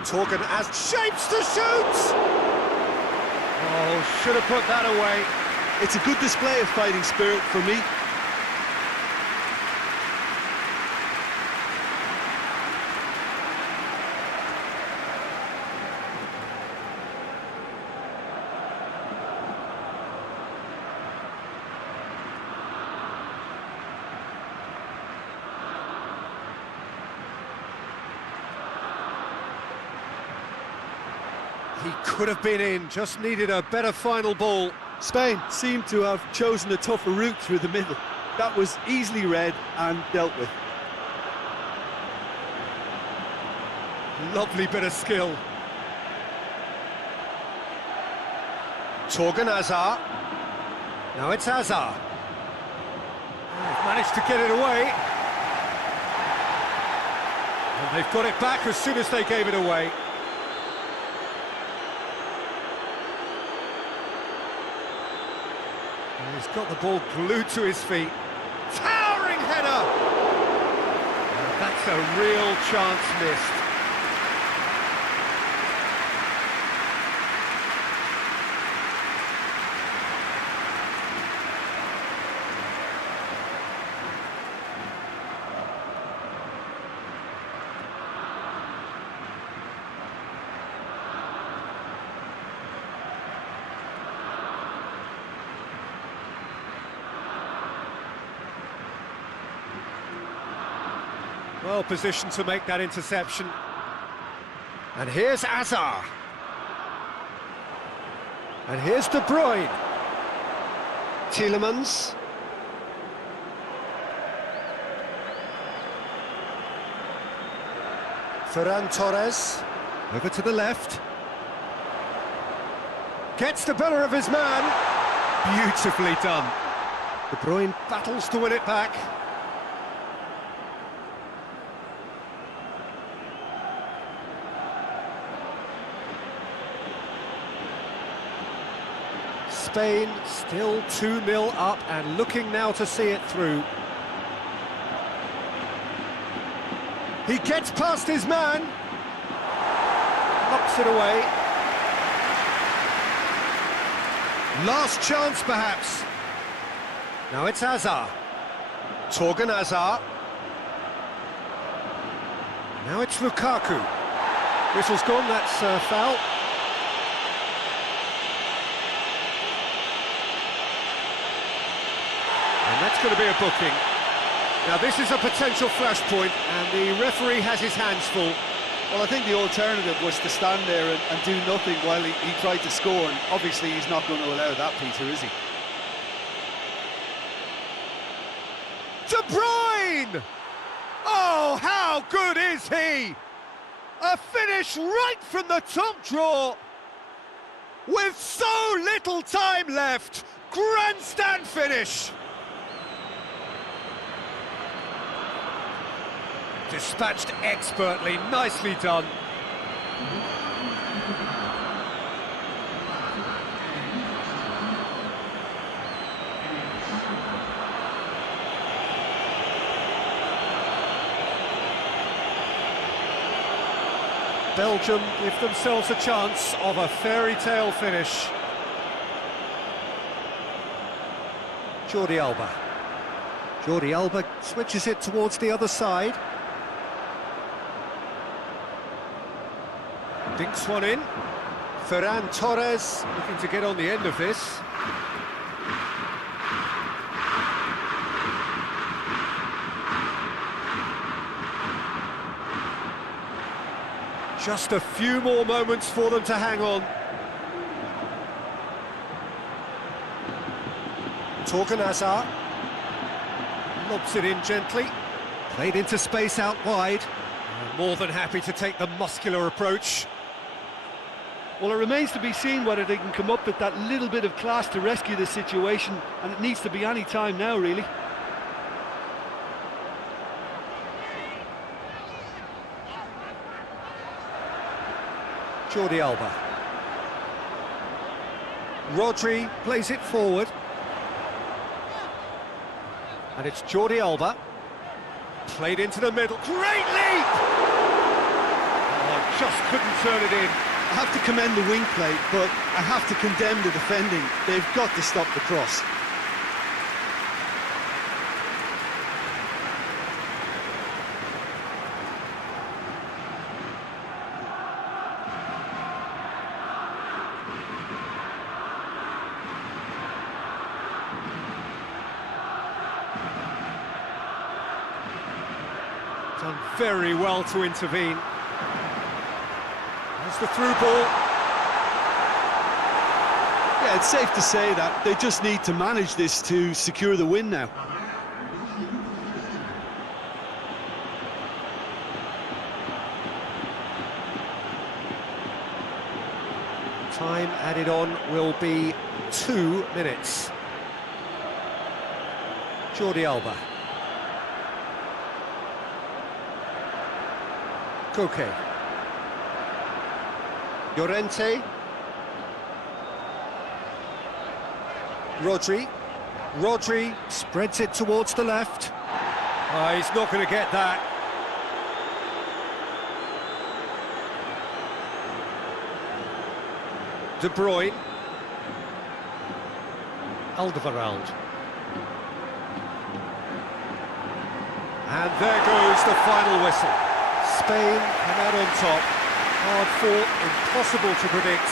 Torgan Azar. Shapes to shoot! Oh, should have put that away. It's a good display of fighting spirit for me. He could have been in, just needed a better final ball. Spain seemed to have chosen a tougher route through the middle. That was easily read and dealt with. Lovely bit of skill. Torgan Hazard. Now it's Hazard. They've managed to get it away. And they've got it back as soon as they gave it away. And he's got the ball glued to his feet. Towering header! And that's a real chance missed. Well positioned to make that interception. And here's Hazard. And here's De Bruyne. Tielemans. Ferran Torres. Over to the left. Gets the better of his man. Beautifully done. De Bruyne battles to win it back. Spain still 2-0 up and looking now to see it through. He gets past his man. Knocks it away. Last chance perhaps. Now it's Hazard. Torgan Hazard. Now it's Lukaku. Whistle's gone, that's foul. And that's going to be a booking. Now this is a potential flashpoint, and the referee has his hands full. Well, I think the alternative was to stand there and do nothing while he tried to score, and obviously he's not going to allow that, Peter, is he? De Bruyne! Oh, how good is he? A finish right from the top draw. With so little time left. Grandstand finish. Dispatched expertly, nicely done. Belgium give themselves a chance of a fairy tale finish. Jordi Alba. Jordi Alba switches it towards the other side. Dinks one in. Ferran Torres looking to get on the end of this. Just a few more moments for them to hang on. Torgan Hazard. Lobs it in gently. Played into space out wide. More than happy to take the muscular approach. Well, it remains to be seen whether they can come up with that little bit of class to rescue the situation, and it needs to be any time now, really. Jordi Alba. Rodri plays it forward. And it's Jordi Alba. Played into the middle. Great leap! Oh, just couldn't turn it in. I have to commend the wing play, but I have to condemn the defending. They've got to stop the cross. Done very well to intervene. There's the through ball. Yeah, it's safe to say that they just need to manage this to secure the win now. Time added on will be 2 minutes. Jordi Alba. Koke. Llorente. Rodri spreads it towards the left. He's not going to get that. De Bruyne. Alderweireld. And there goes the final whistle. Spain come out on top. Hard fought, impossible to predict.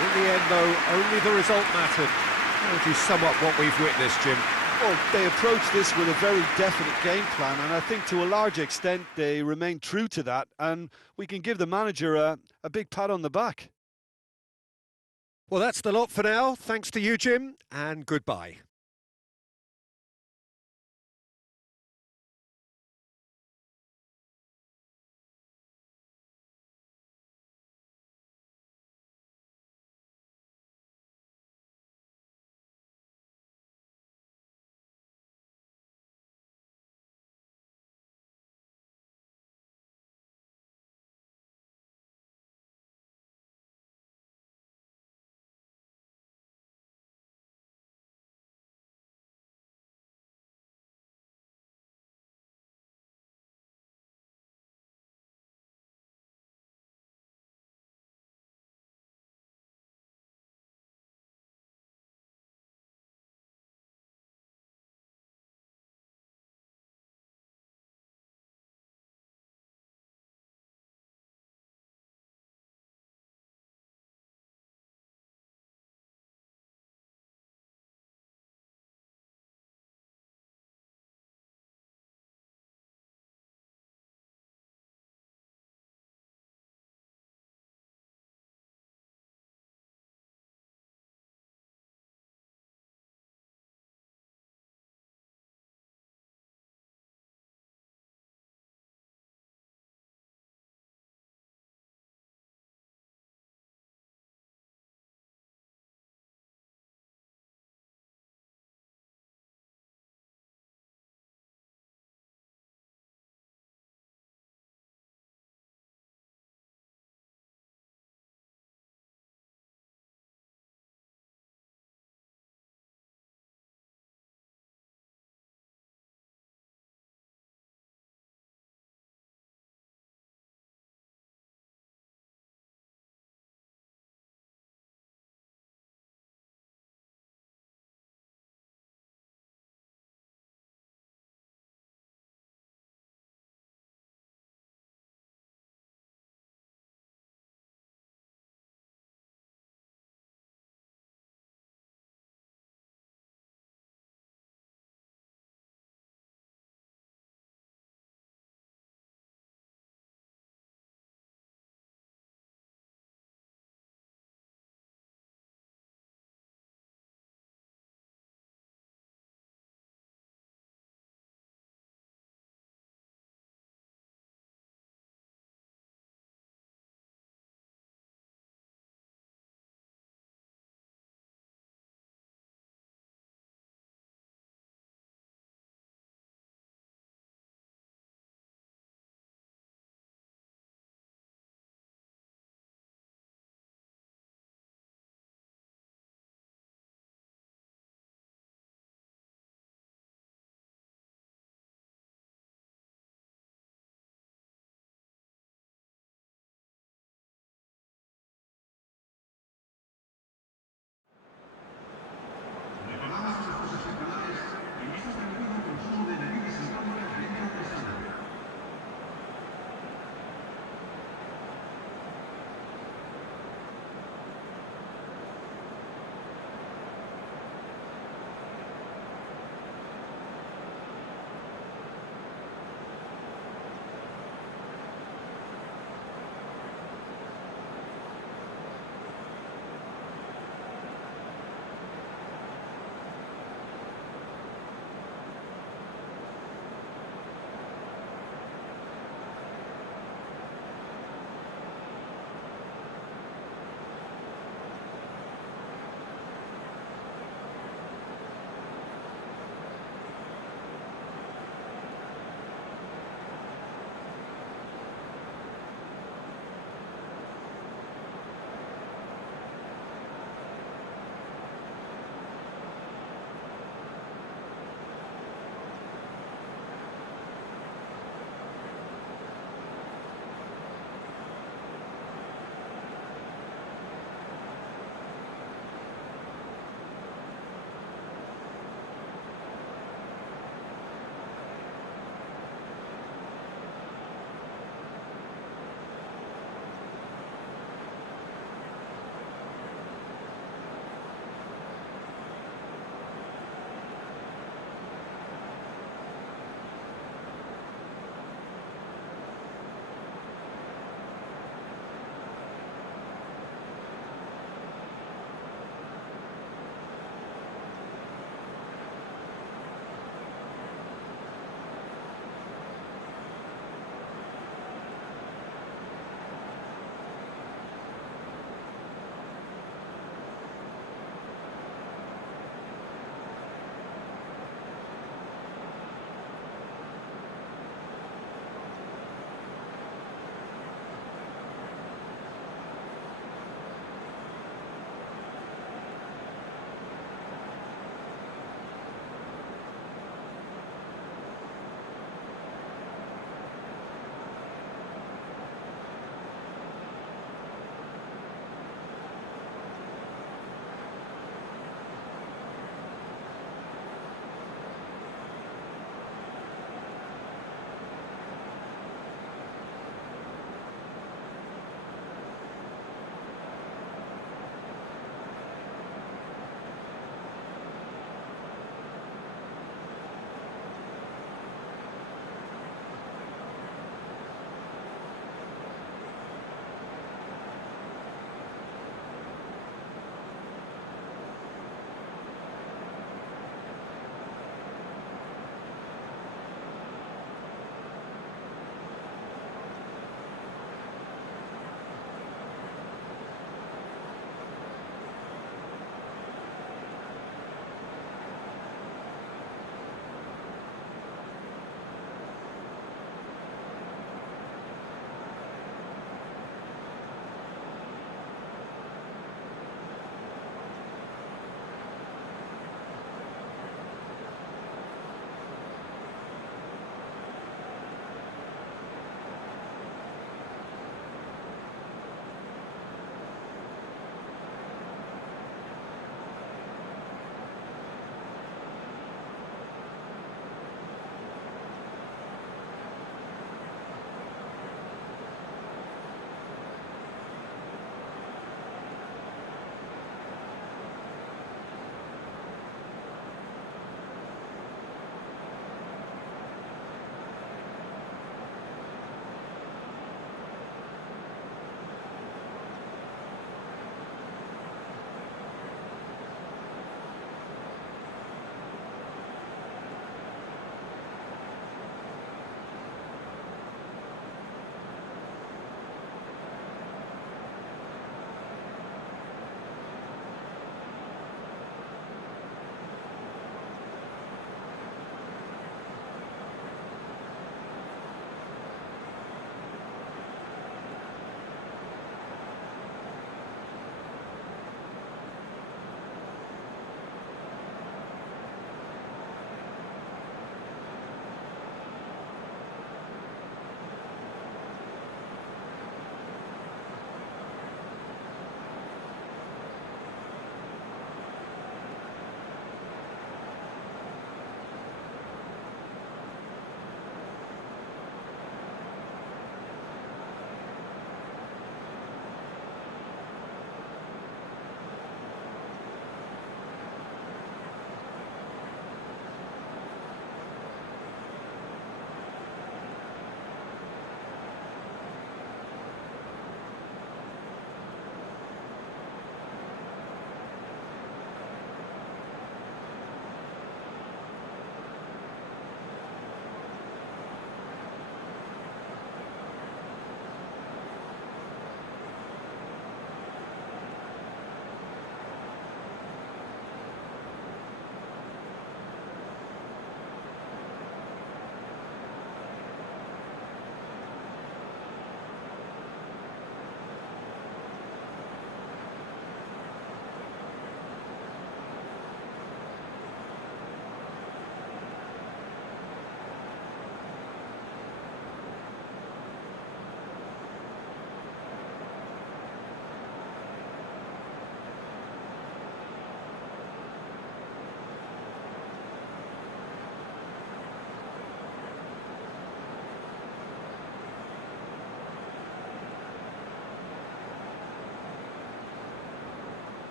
In the end, though, only the result mattered. How would you sum up what we've witnessed, Jim? Well, they approached this with a very definite game plan, and I think to a large extent they remained true to that, and we can give the manager a big pat on the back. Well, that's the lot for now. Thanks to you, Jim, and goodbye.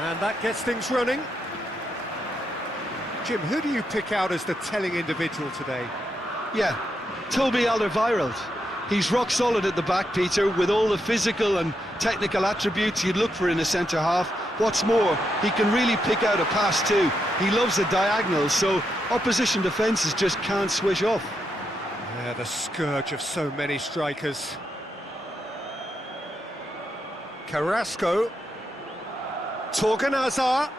And that gets things running. Jim, who do you pick out as the telling individual today? Yeah, Toby Alderweireld. He's rock solid at the back, Peter, with all the physical and technical attributes you'd look for in a centre-half. What's more, he can really pick out a pass too. He loves a diagonal, so opposition defences just can't switch off. Yeah, the scourge of so many strikers. Carrasco. Torgan Hazard.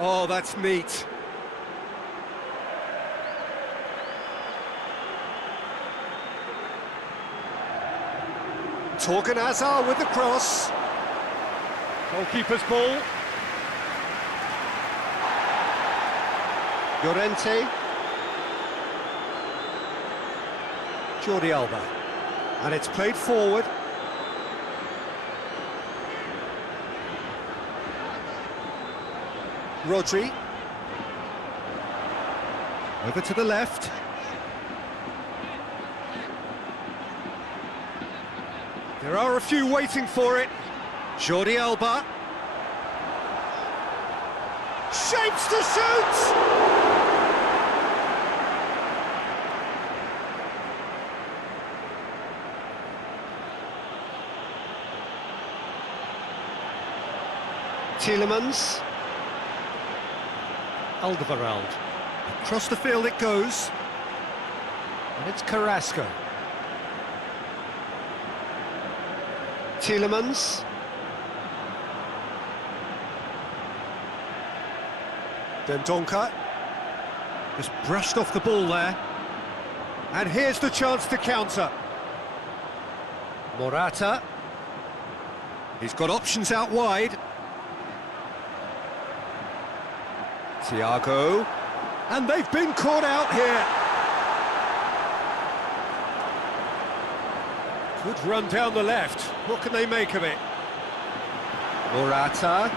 Oh, that's neat. Torgan Hazard with the cross. Goalkeeper's ball. Llorente. Jordi Alba. And it's played forward. Rodri. Over to the left. There are a few waiting for it. Jordi Alba. Shapes to shoot! Tielemans. Alderweireld. Across the field it goes. And it's Carrasco. Tielemans. Dendoncker. Just brushed off the ball there. And here's the chance to counter. Morata. He's got options out wide. Thiago. And they've been caught out here. Good run down the left. What can they make of it? Morata.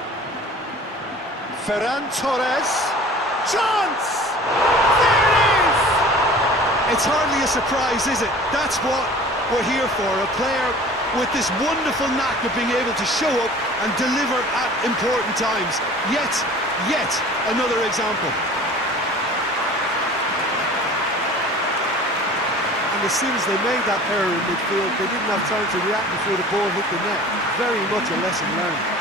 Ferran Torres. Chance! There it is! It's hardly a surprise, is it? That's what we're here for, a player with this wonderful knack of being able to show up and deliver at important times. Yet another example. And as soon as they made that error in midfield, they didn't have time to react before the ball hit the net. Very much a lesson learned.